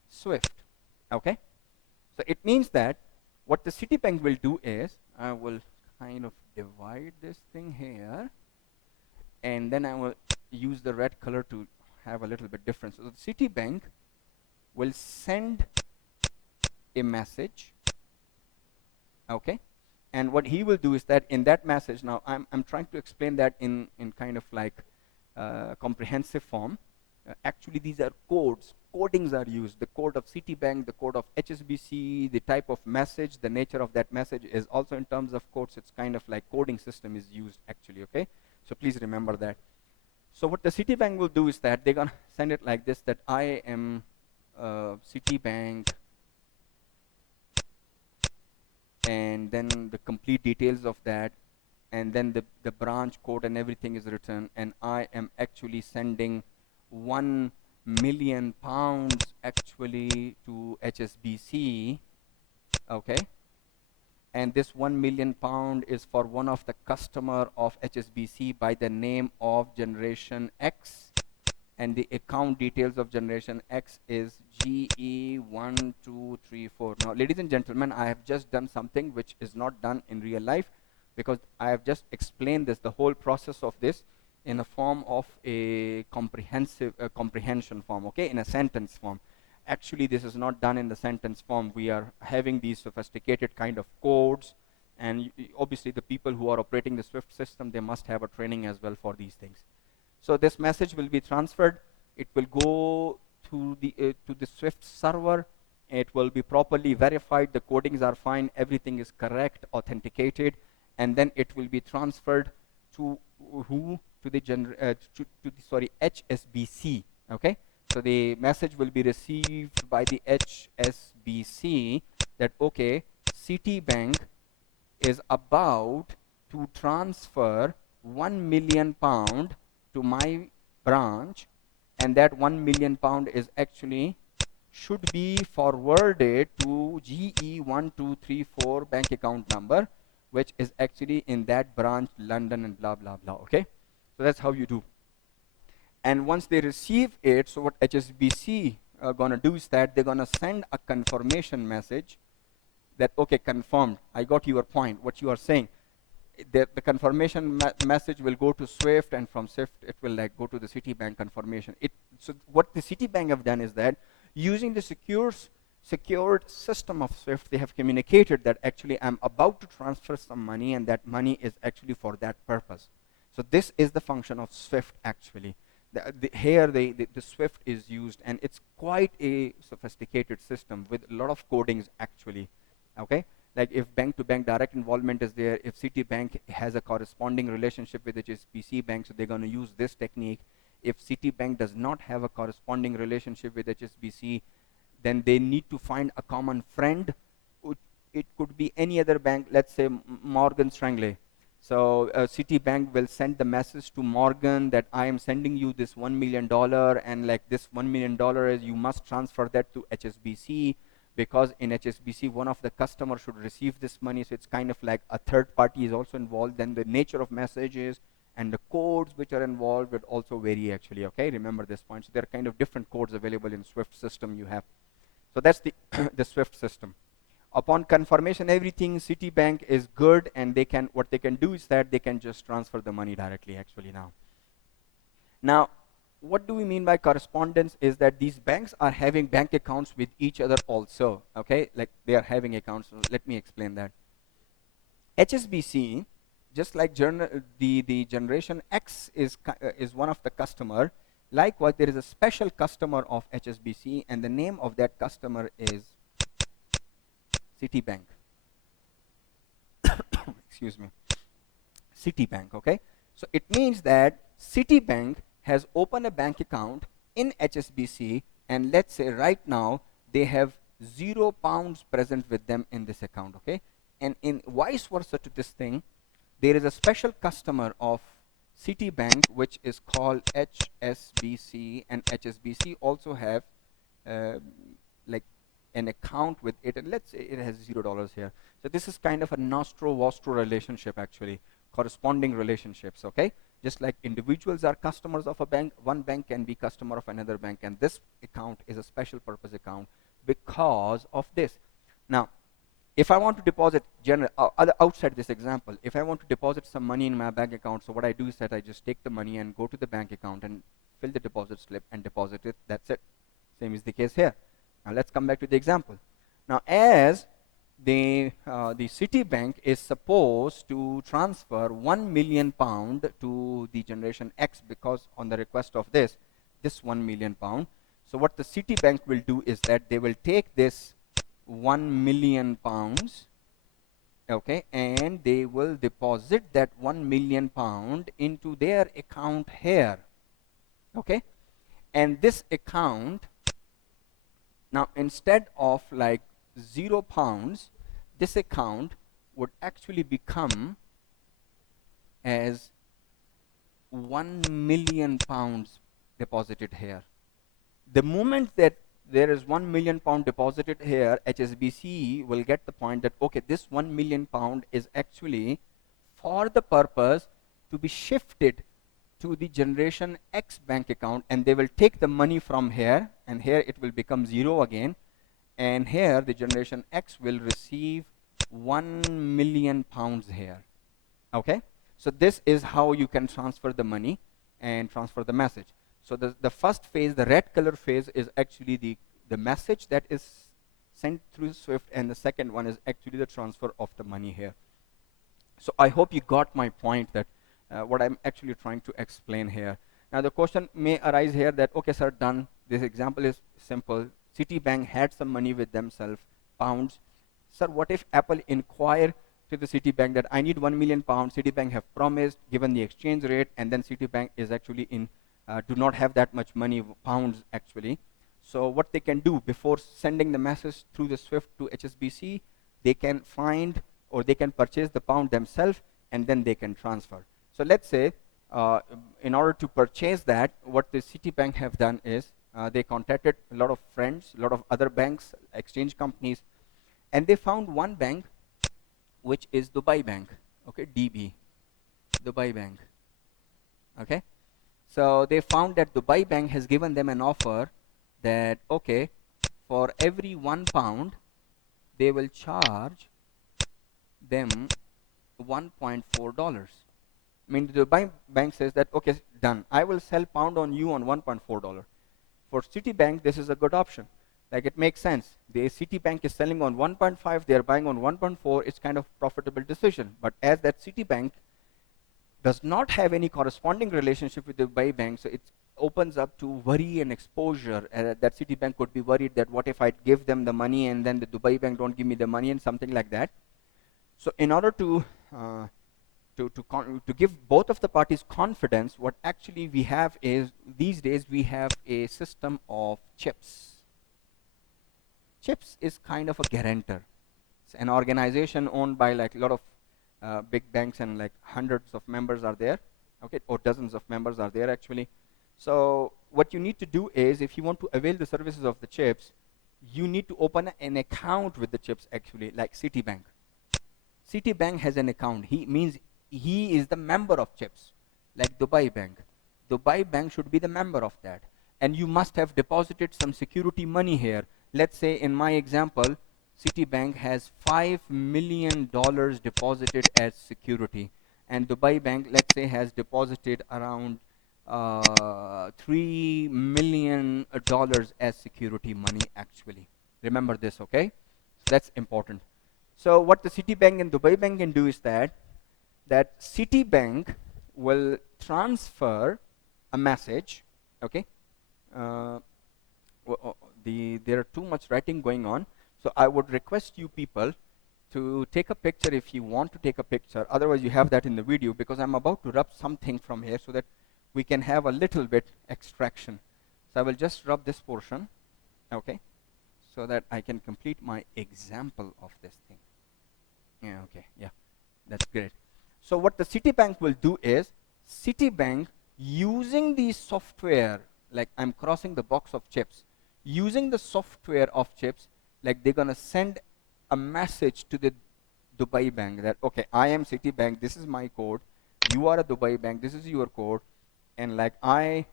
SWIFT. Okay? So it means that what the Citibank will do is, I will kind of divide this thing here, and then I will use the red color to have a little bit difference. So the Citibank will send a message, okay? And what he will do is that in that message, now I'm trying to explain that in kind of like comprehensive form. Actually, these are codes. Codings are used. The code of Citibank, the code of HSBC, the type of message, the nature of that message is also in terms of codes. It's kind of like coding system is used actually, okay? So please remember that. So what the Citibank will do is that they're going to send it like this, that I am Citibank, and then the complete details of that, and then the branch code and everything is written, and I am actually sending £1 million actually to HSBC, okay? And this £1 million is for one of the customer of HSBC by the name of Generation X, and the account details of Generation X is GE1234. Now, ladies and gentlemen, I have just done something which is not done in real life, because I have just explained this, the whole process of this, in a form of a comprehension form, okay, in a sentence form. Actually, this is not done in the sentence form. We are having these sophisticated kind of codes, and obviously the people who are operating the SWIFT system, they must have a training as well for these things. So this message will be transferred. It will go to the SWIFT server. It will be properly verified. The codings are fine. Everything is correct, authenticated, and then it will be transferred to who? To the HSBC. Okay. So the message will be received by the HSBC that okay, Citibank is about to transfer £1 million to my branch, and that £1 million is actually should be forwarded to GE1234 bank account number, which is actually in that branch, London, and blah blah blah. Okay, so that's how you do. And once they receive it, so what HSBC are gonna do is that they're gonna send a confirmation message that okay, confirmed, I got your point, what you are saying. The confirmation message will go to SWIFT, and from SWIFT it will like go to the Citibank confirmation. So what the Citibank have done is that using the secured system of SWIFT, they have communicated that actually I'm about to transfer some money, and that money is actually for that purpose. So this is the function of SWIFT actually. Here the SWIFT is used, and it's quite a sophisticated system with a lot of codings actually. Okay, like if bank-to-bank direct involvement is there, if Citibank has a corresponding relationship with HSBC Bank, so they're going to use this technique. If Citibank does not have a corresponding relationship with HSBC, then they need to find a common friend. It could be any other bank, let's say Morgan Stanley. So Citibank will send the message to Morgan that I am sending you this $1 million, and like this $1 million is you must transfer that to HSBC, because in HSBC, one of the customers should receive this money, so it's kind of like a third party is also involved. Then the nature of messages and the codes which are involved would also vary actually, okay? Remember this point. So there are kind of different codes available in SWIFT system you have. So that's the, the SWIFT system. Upon confirmation, everything, Citibank is good, and they can, what they can do is that they can just transfer the money directly actually now. Now, what do we mean by correspondence is that these banks are having bank accounts with each other also, okay? Like they are having accounts. So let me explain that. HSBC, just like the generation X is one of the customer, likewise there is a special customer of HSBC, and the name of that customer is Citibank. Excuse me. Citibank, okay? So it means that Citibank has opened a bank account in HSBC, and let's say right now they have £0 present with them in this account, okay? And in vice versa to this thing, there is a special customer of Citibank which is called HSBC, and HSBC also have like an account with it, and let's say it has $0 here. So this is kind of a nostro-vostro relationship actually, corresponding relationships, okay? Just like individuals are customers of a bank, one bank can be customer of another bank, and this account is a special purpose account because of this. Now, if I want to deposit outside this example, if I want to deposit some money in my bank account, so what I do is that I just take the money and go to the bank account and fill the deposit slip and deposit it. That's it. Same is the case here. Now let's come back to the example. Now, as the Citibank is supposed to transfer £1 million to the generation X because on the request of this £1 million. So what the Citibank will do is that they will take this £1 million, okay, and they will deposit that £1 million into their account here, okay? And this account, now instead of like £0, this account would actually become as £1 million deposited here. The moment that there is £1 million deposited here, HSBC will get the point that, okay, this £1 million is actually for the purpose to be shifted to the generation X bank account, and they will take the money from here, and here it will become 0 again, and here the generation X will receive £1 million here, okay? So this is how you can transfer the money and transfer the message. So the first phase, the red color phase, is actually the message that is sent through SWIFT, and the second one is actually the transfer of the money here. So I hope you got my point, that what I'm actually trying to explain here. Now the question may arise here that, okay sir, done. This example is simple. Citibank had some money with themselves, pounds. Sir, what if Apple inquire to the Citibank that I need £1 million, Citibank have promised, given the exchange rate, and then Citibank is actually do not have that much money, pounds actually. So what they can do before sending the message through the SWIFT to HSBC, they can find or they can purchase the pound themselves, and then they can transfer. So let's say in order to purchase that, what the Citibank have done is they contacted a lot of friends, a lot of other banks, exchange companies, and they found one bank which is Dubai Bank, okay, DB, Dubai Bank, okay. So they found that Dubai Bank has given them an offer that, okay, for every £1, they will charge them $1.4. I mean, the Dubai Bank says that, okay, done. I will sell pound on you on $1.4. For Citibank, this is a good option. Like, it makes sense. The Citibank is selling on 1.5, they are buying on 1.4. It's kind of profitable decision. But as that Citibank does not have any corresponding relationship with the Dubai Bank, so it opens up to worry and exposure. That Citibank could be worried that what if I give them the money and then the Dubai Bank don't give me the money, and something like that. So in order to give both of the parties confidence, what actually we have is, these days we have a system of chips. Chips is kind of a guarantor. It's an organization owned by like a lot of big banks, and like hundreds of members are there, okay, or dozens of members are there actually. So what you need to do is, if you want to avail the services of the chips, you need to open an account with the chips actually, like Citibank. Citibank has an account. He means he is the member of chips, like Dubai Bank. Dubai Bank should be the member of that. And you must have deposited some security money here. Let's say in my example, Citibank has $5 million deposited as security. And Dubai Bank, let's say, has deposited around $3 million as security money actually. Remember this, okay? So that's important. So what the Citibank and Dubai Bank can do is that Citibank will transfer a message, okay? Uh, there are too much writing going on, so I would request you people to take a picture if you want to take a picture. Otherwise, you have that in the video because I'm about to rub something from here so that we can have a little bit extraction. So I will just rub this portion, okay, so that I can complete my example of this thing. Yeah, okay, yeah, that's great. So what the Citibank will do is, Citibank using the software, like I'm crossing the box of chips, using the software of chips, like they're gonna send a message to the Dubai Bank that, okay, I am Citibank, this is my code, you are a Dubai Bank, this is your code, and like I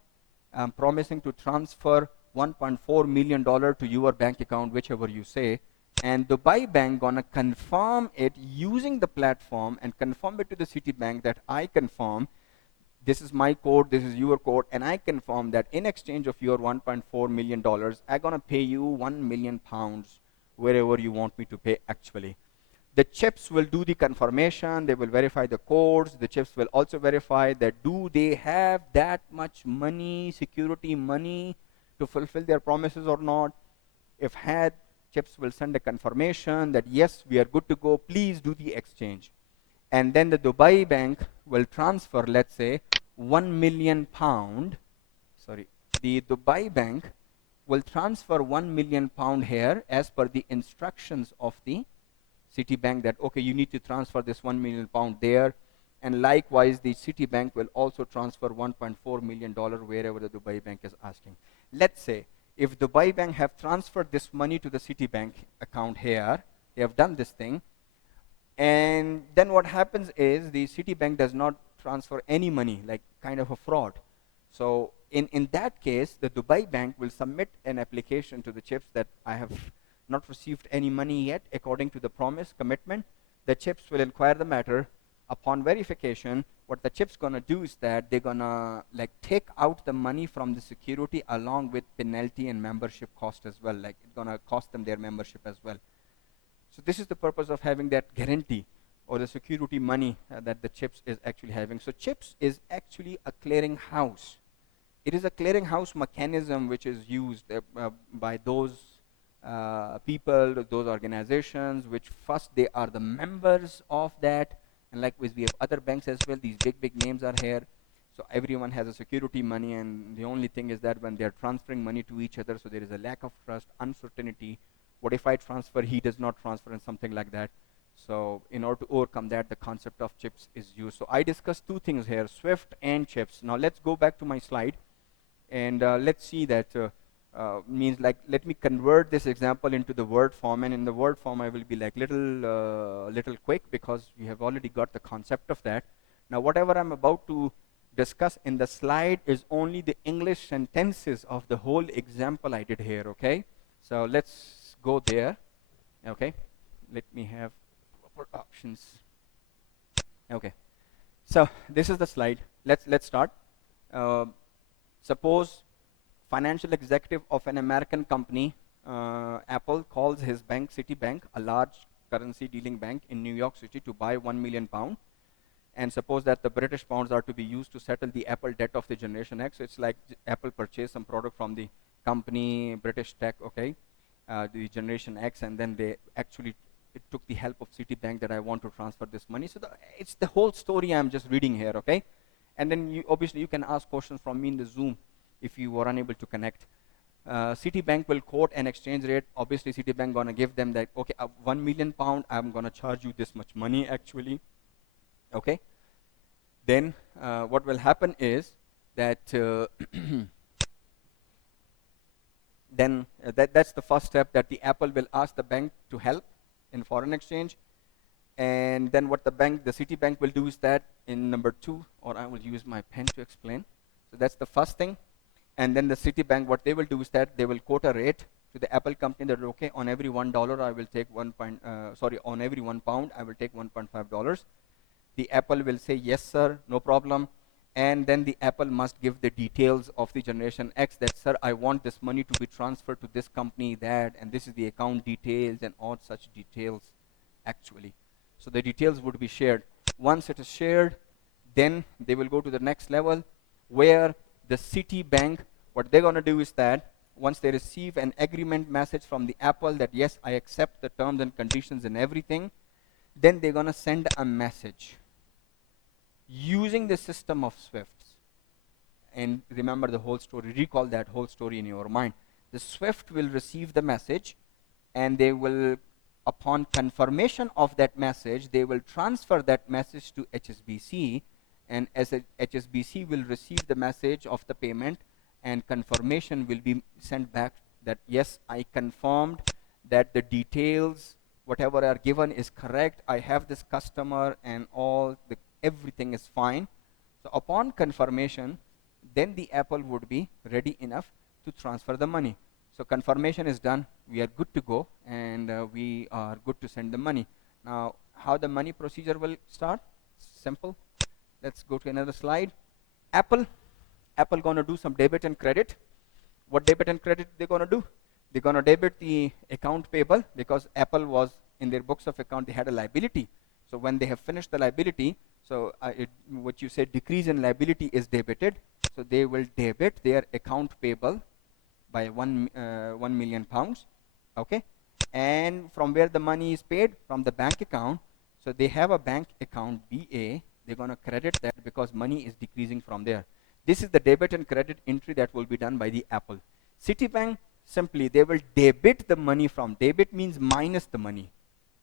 am promising to transfer $1.4 million to your bank account, whichever you say, and Dubai Bank gonna confirm it using the platform and confirm it to the Citibank that I confirm this is my code, this is your code, and I confirm that in exchange of your $1.4 million, I'm gonna pay you £1 million wherever you want me to pay actually. The chips will do the confirmation, they will verify the codes, the chips will also verify that do they have that much money, security money, to fulfill their promises or not. If had, chips will send a confirmation that yes, we are good to go, please do the exchange. And then the Dubai Bank will transfer, let's say, £1 million. Sorry, the Dubai Bank will transfer £1 million here as per the instructions of the Citibank that, okay, you need to transfer this £1 million there. And likewise, the Citibank will also transfer $1.4 million wherever the Dubai Bank is asking. Let's say, if Dubai Bank have transferred this money to the Citibank account here, they have done this thing, and then what happens is the Citibank does not transfer any money, like kind of a fraud. So in that case, the Dubai Bank will submit an application to the chips that I have not received any money yet according to the promise commitment. The chips will inquire the matter. Upon verification, what the chips gonna do is that they're gonna like take out the money from the security along with penalty and membership cost as well. Like it's gonna cost them their membership as well. So this is the purpose of having that guarantee or the security money that the chips is actually having. So chips is actually a clearing house. It is a clearinghouse mechanism which is used by those people, those organizations, which first they are the members of that, and likewise we have other banks as well. These big names are here. So everyone has a security money, and the only thing is that when they are transferring money to each other, so there is a lack of trust, uncertainty. What if I transfer, he does not transfer, and something like that. So in order to overcome that, the concept of chips is used. So I discussed two things here, Swift and chips. Now let's go back to my slide, and let's see that means like, let me convert this example into the word form, and in the word form I will be like little quick because you have already got the concept of that. Now whatever I'm about to discuss in the slide is only the English sentences of the whole example I did here, okay? So let's go there, okay? Let me have proper options. Okay, so this is the slide. Let's start. Suppose financial executive of an American company, Apple, calls his bank, Citibank, a large currency dealing bank in New York City, to buy £1 million. And suppose that the British pounds are to be used to settle the Apple debt of the Generation X. So it's like Apple purchased some product from the company, British Tech, okay, the Generation X, and then they actually, it took the help of Citibank that I want to transfer this money. So it's the whole story I'm just reading here, okay? And then obviously you can ask questions from me in the Zoom if you were unable to connect. Citibank will quote an exchange rate. Obviously Citibank gonna give them that, okay, £1 million, I'm gonna charge you this much money actually, okay? Then what will happen is that Then that's the first step, that the Apple will ask the bank to help in foreign exchange. And then what the Citibank will do is that in number 2, or I will use my pen to explain. So that's the first thing. And then the Citibank, what they will do is that they will quote a rate to the Apple company that, okay, on every $1 I will take on every £1 I will take $1.5. The Apple will say, yes, sir, no problem. And then the Apple must give the details of the Generation X, that, sir, I want this money to be transferred to this company, that, and this is the account details and all such details actually. So the details would be shared. Once it is shared, then they will go to the next level, where the Citibank, what they're going to do is that once they receive an agreement message from the Apple that, yes, I accept the terms and conditions and everything, then they're going to send a message using the system of Swifts. And remember the whole story, recall that whole story in your mind. The Swift will receive the message, and they will, upon confirmation of that message, they will transfer that message to HSBC, and as HSBC will receive the message of the payment, and confirmation will be sent back that, yes, I confirmed that the details, whatever are given, is correct. I have this customer, and everything is fine. So upon confirmation, then the Apple would be ready enough to transfer the money. So confirmation is done, we are good to go, and we are good to send the money. Now, how the money procedure will start? Simple. Let's go to another slide. Apple going to do some debit and credit. What debit and credit they're going to do? They're going to debit the account payable, because Apple was, in their books of account, they had a liability. So when they have finished the liability, so what you said, decrease in liability is debited. So they will debit their account payable by 1 million pounds, okay? And from where the money is paid? From the bank account. So they have a bank account BA, they're going to credit that because money is decreasing from there. This is the debit and credit entry that will be done by the Apple. Citibank, simply they will debit the money from, debit means minus the money,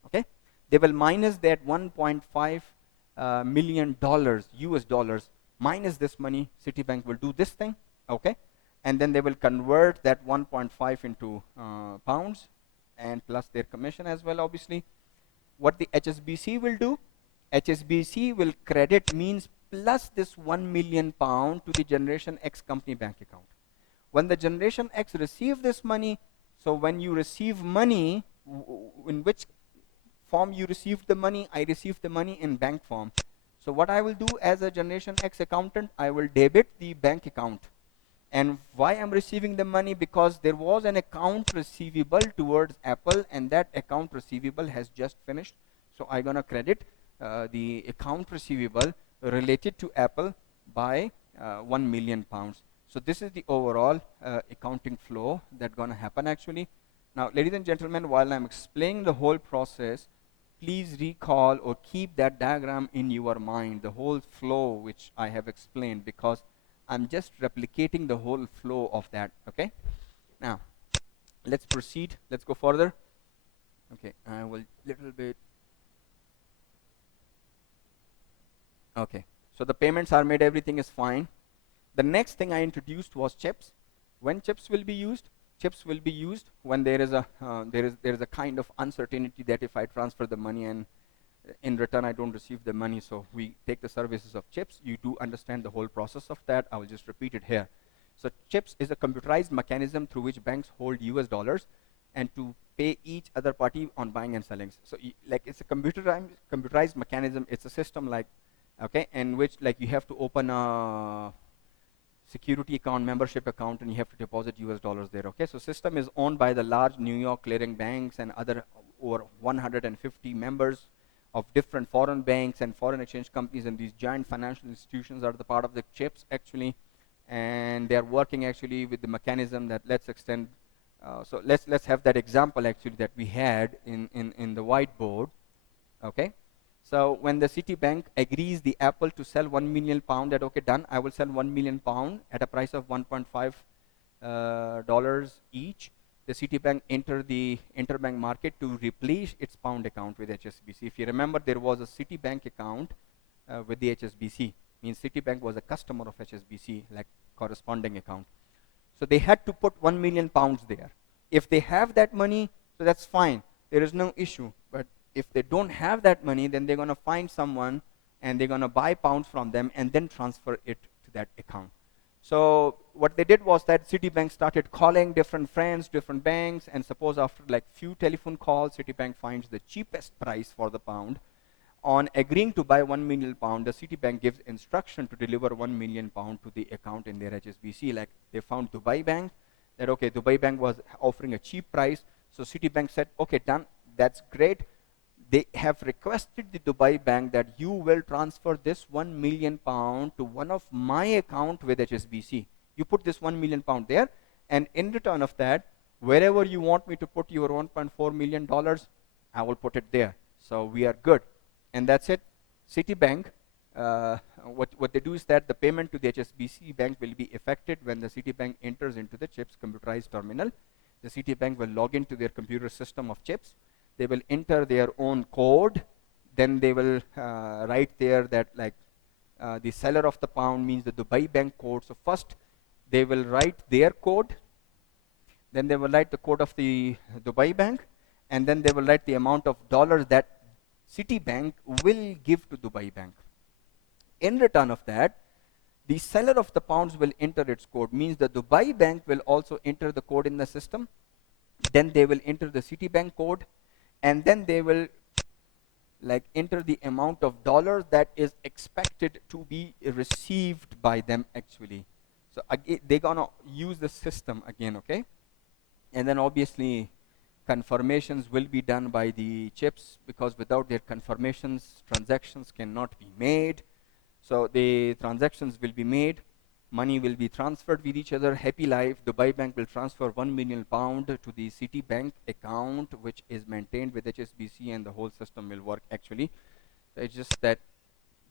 okay? They will minus that $1.5 million US dollars, minus this money. Citibank will do this thing, okay? And then they will convert that 1.5 into pounds, and plus their commission as well, obviously. What the HSBC will do? HSBC will credit, means plus this 1 million pound to the Generation X company bank account. When the Generation X receive this money, so when you receive money, in which form you received the money? I received the money in bank form. So what I will do as a Generation X accountant, I will debit the bank account. And why I'm receiving the money? Because there was an account receivable towards Apple, and that account receivable has just finished. So I'm going to credit the account receivable related to Apple by 1 million pounds. So this is the overall accounting flow that's going to happen actually. Now, ladies and gentlemen, while I'm explaining the whole process, please recall or keep that diagram in your mind, the whole flow which I have explained, because I'm just replicating the whole flow of that, okay? Now, let's proceed. Let's go further. Okay, I will little bit. Okay, so the payments are made, everything is fine. The next thing I introduced was chips. When chips will be used? Chips will be used when there is a kind of uncertainty that if I transfer the money and in return I don't receive the money, so we take the services of chips. You do understand the whole process of that. I will just repeat it here. So chips is a computerized mechanism through which banks hold US dollars and to pay each other party on buying and selling. So like it's a computerized mechanism. It's a system like, okay, in which like you have to open a security account, membership account, and you have to deposit US dollars there, okay? So system is owned by the large New York clearing banks and other over 150 members of different foreign banks and foreign exchange companies, and these giant financial institutions are the part of the chips actually, and they are working actually with the mechanism that let's extend. So let's have that example actually that we had in the whiteboard, okay? So when the Citibank agrees the Apple to sell 1 million pound, that okay, done, I will sell 1 million pound at a price of $1.5 each. The Citibank enter the Interbank market to replace its pound account with HSBC. If you remember, there was a Citibank account with the HSBC. Means Citibank was a customer of HSBC, like corresponding account. So they had to put 1 million pounds there. If they have that money, so that's fine. There is no issue. But if they don't have that money, then they're going to find someone and they're going to buy pounds from them and then transfer it to that account. So what they did was that Citibank started calling different friends, different banks, and suppose after like few telephone calls, Citibank finds the cheapest price for the pound. On agreeing to buy 1 million pound, the Citibank gives instruction to deliver 1 million pound to the account in their HSBC. Like they found Dubai Bank, that okay, Dubai Bank was offering a cheap price. So Citibank said, okay, done, that's great. They have requested the Dubai Bank that you will transfer this 1 million pound to one of my account with HSBC. You put this 1 million pound there, and in return of that, wherever you want me to put your $1.4 million, I will put it there. So we are good. And that's it. Citibank, what they do is that the payment to the HSBC bank will be effected when the Citibank enters into the CHIPS computerized terminal. The Citibank will log into their computer system of CHIPS. They will enter their own code. Then they will write there that like the seller of the pound means the Dubai Bank code. So first they will write their code. Then they will write the code of the Dubai Bank. And then they will write the amount of dollars that Citibank will give to Dubai Bank. In return of that, the seller of the pounds will enter its code. Means the Dubai Bank will also enter the code in the system. Then they will enter the Citibank code. And then they will like enter the amount of dollars that is expected to be received by them actually. So again, they're gonna use the system again, okay? And then obviously confirmations will be done by the chips, because without their confirmations, transactions cannot be made. So the transactions will be made, money will be transferred with each other, happy life. Dubai Bank will transfer 1 million pound to the Citibank account, which is maintained with HSBC, and the whole system will work actually. So it's just that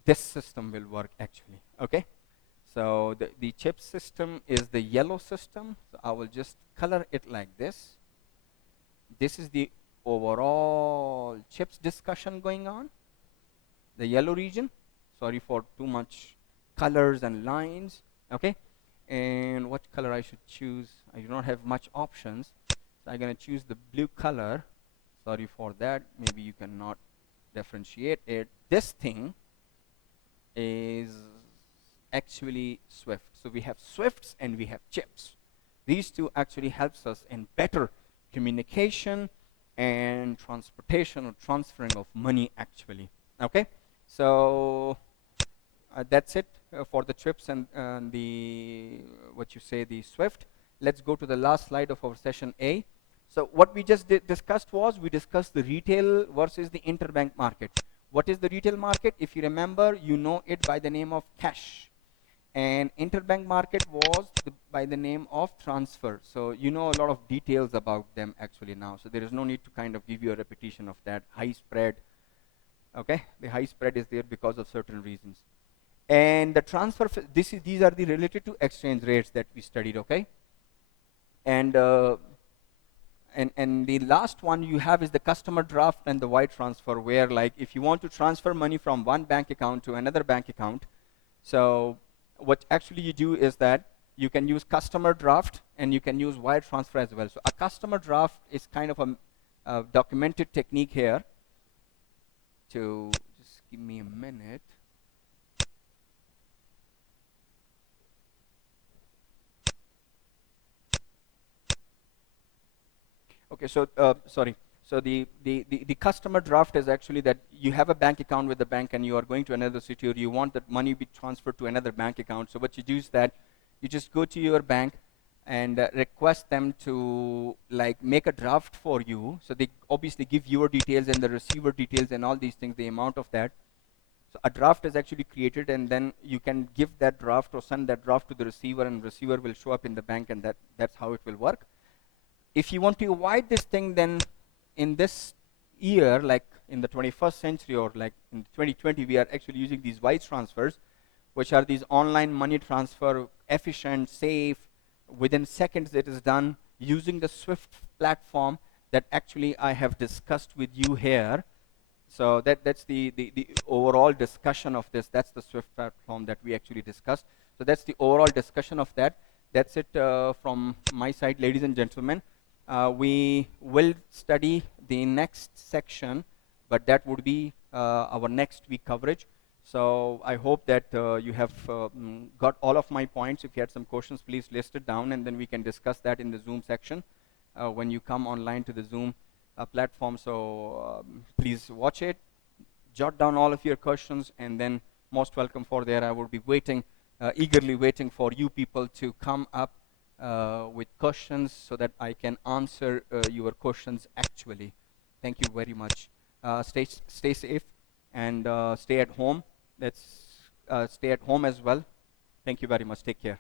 this system will work actually, okay? So the chip system is the yellow system. So I will just color it like this. This is the overall chips discussion going on, the yellow region. Sorry for too much colors and lines, okay? And what color I should choose? I do not have much options, so I'm going to choose the blue color. Sorry for that. Maybe you cannot differentiate it. This thing is actually Swift. So we have Swifts and we have chips. These two actually helps us in better communication and transportation or transferring of money actually, okay? So that's it for the chips and the what you say the Swift. Let's go to the last slide of our session A. So what we just discussed was, we discussed the retail versus the interbank market. What is the retail market? If you remember, you know it by the name of cash. And interbank market was by the name of transfer. So you know a lot of details about them actually now. So there is no need to kind of give you a repetition of that. High spread, okay? The high spread is there because of certain reasons. And the transfer, these are the related to exchange rates that we studied, okay? And the last one you have is the customer draft and the wire transfer, where like if you want to transfer money from one bank account to another bank account, so what actually you do is that you can use customer draft and you can use wire transfer as well. So a customer draft is kind of a documented technique here. To just give me a minute. Okay, so sorry. So the customer draft is actually that you have a bank account with the bank and you are going to another city, or you want that money be transferred to another bank account. So what you do is that you just go to your bank and request them to like make a draft for you. So they obviously give your details and the receiver details and all these things, the amount of that. So a draft is actually created, and then you can give that draft or send that draft to the receiver, and receiver will show up in the bank, and that's how it will work. If you want to avoid this thing, then in this year, like in the 21st century or like in 2020, we are actually using these wire transfers, which are these online money transfer, efficient, safe, within seconds it is done using the Swift platform that actually I have discussed with you here. So that's the overall discussion of this. That's the Swift platform that we actually discussed. So that's the overall discussion of that. that's it from my side, ladies and gentlemen. We will study the next section, but that would be our next week coverage. So I hope that you have got all of my points. If you had some questions, please list it down, and then we can discuss that in the Zoom section when you come online to the Zoom platform. So please watch it, jot down all of your questions, and then most welcome for there. I will be waiting, eagerly waiting for you people to come up with questions so that I can answer your questions actually. Thank you very much. Stay safe and stay at home. Let's stay at home as well. Thank you very much. Take care.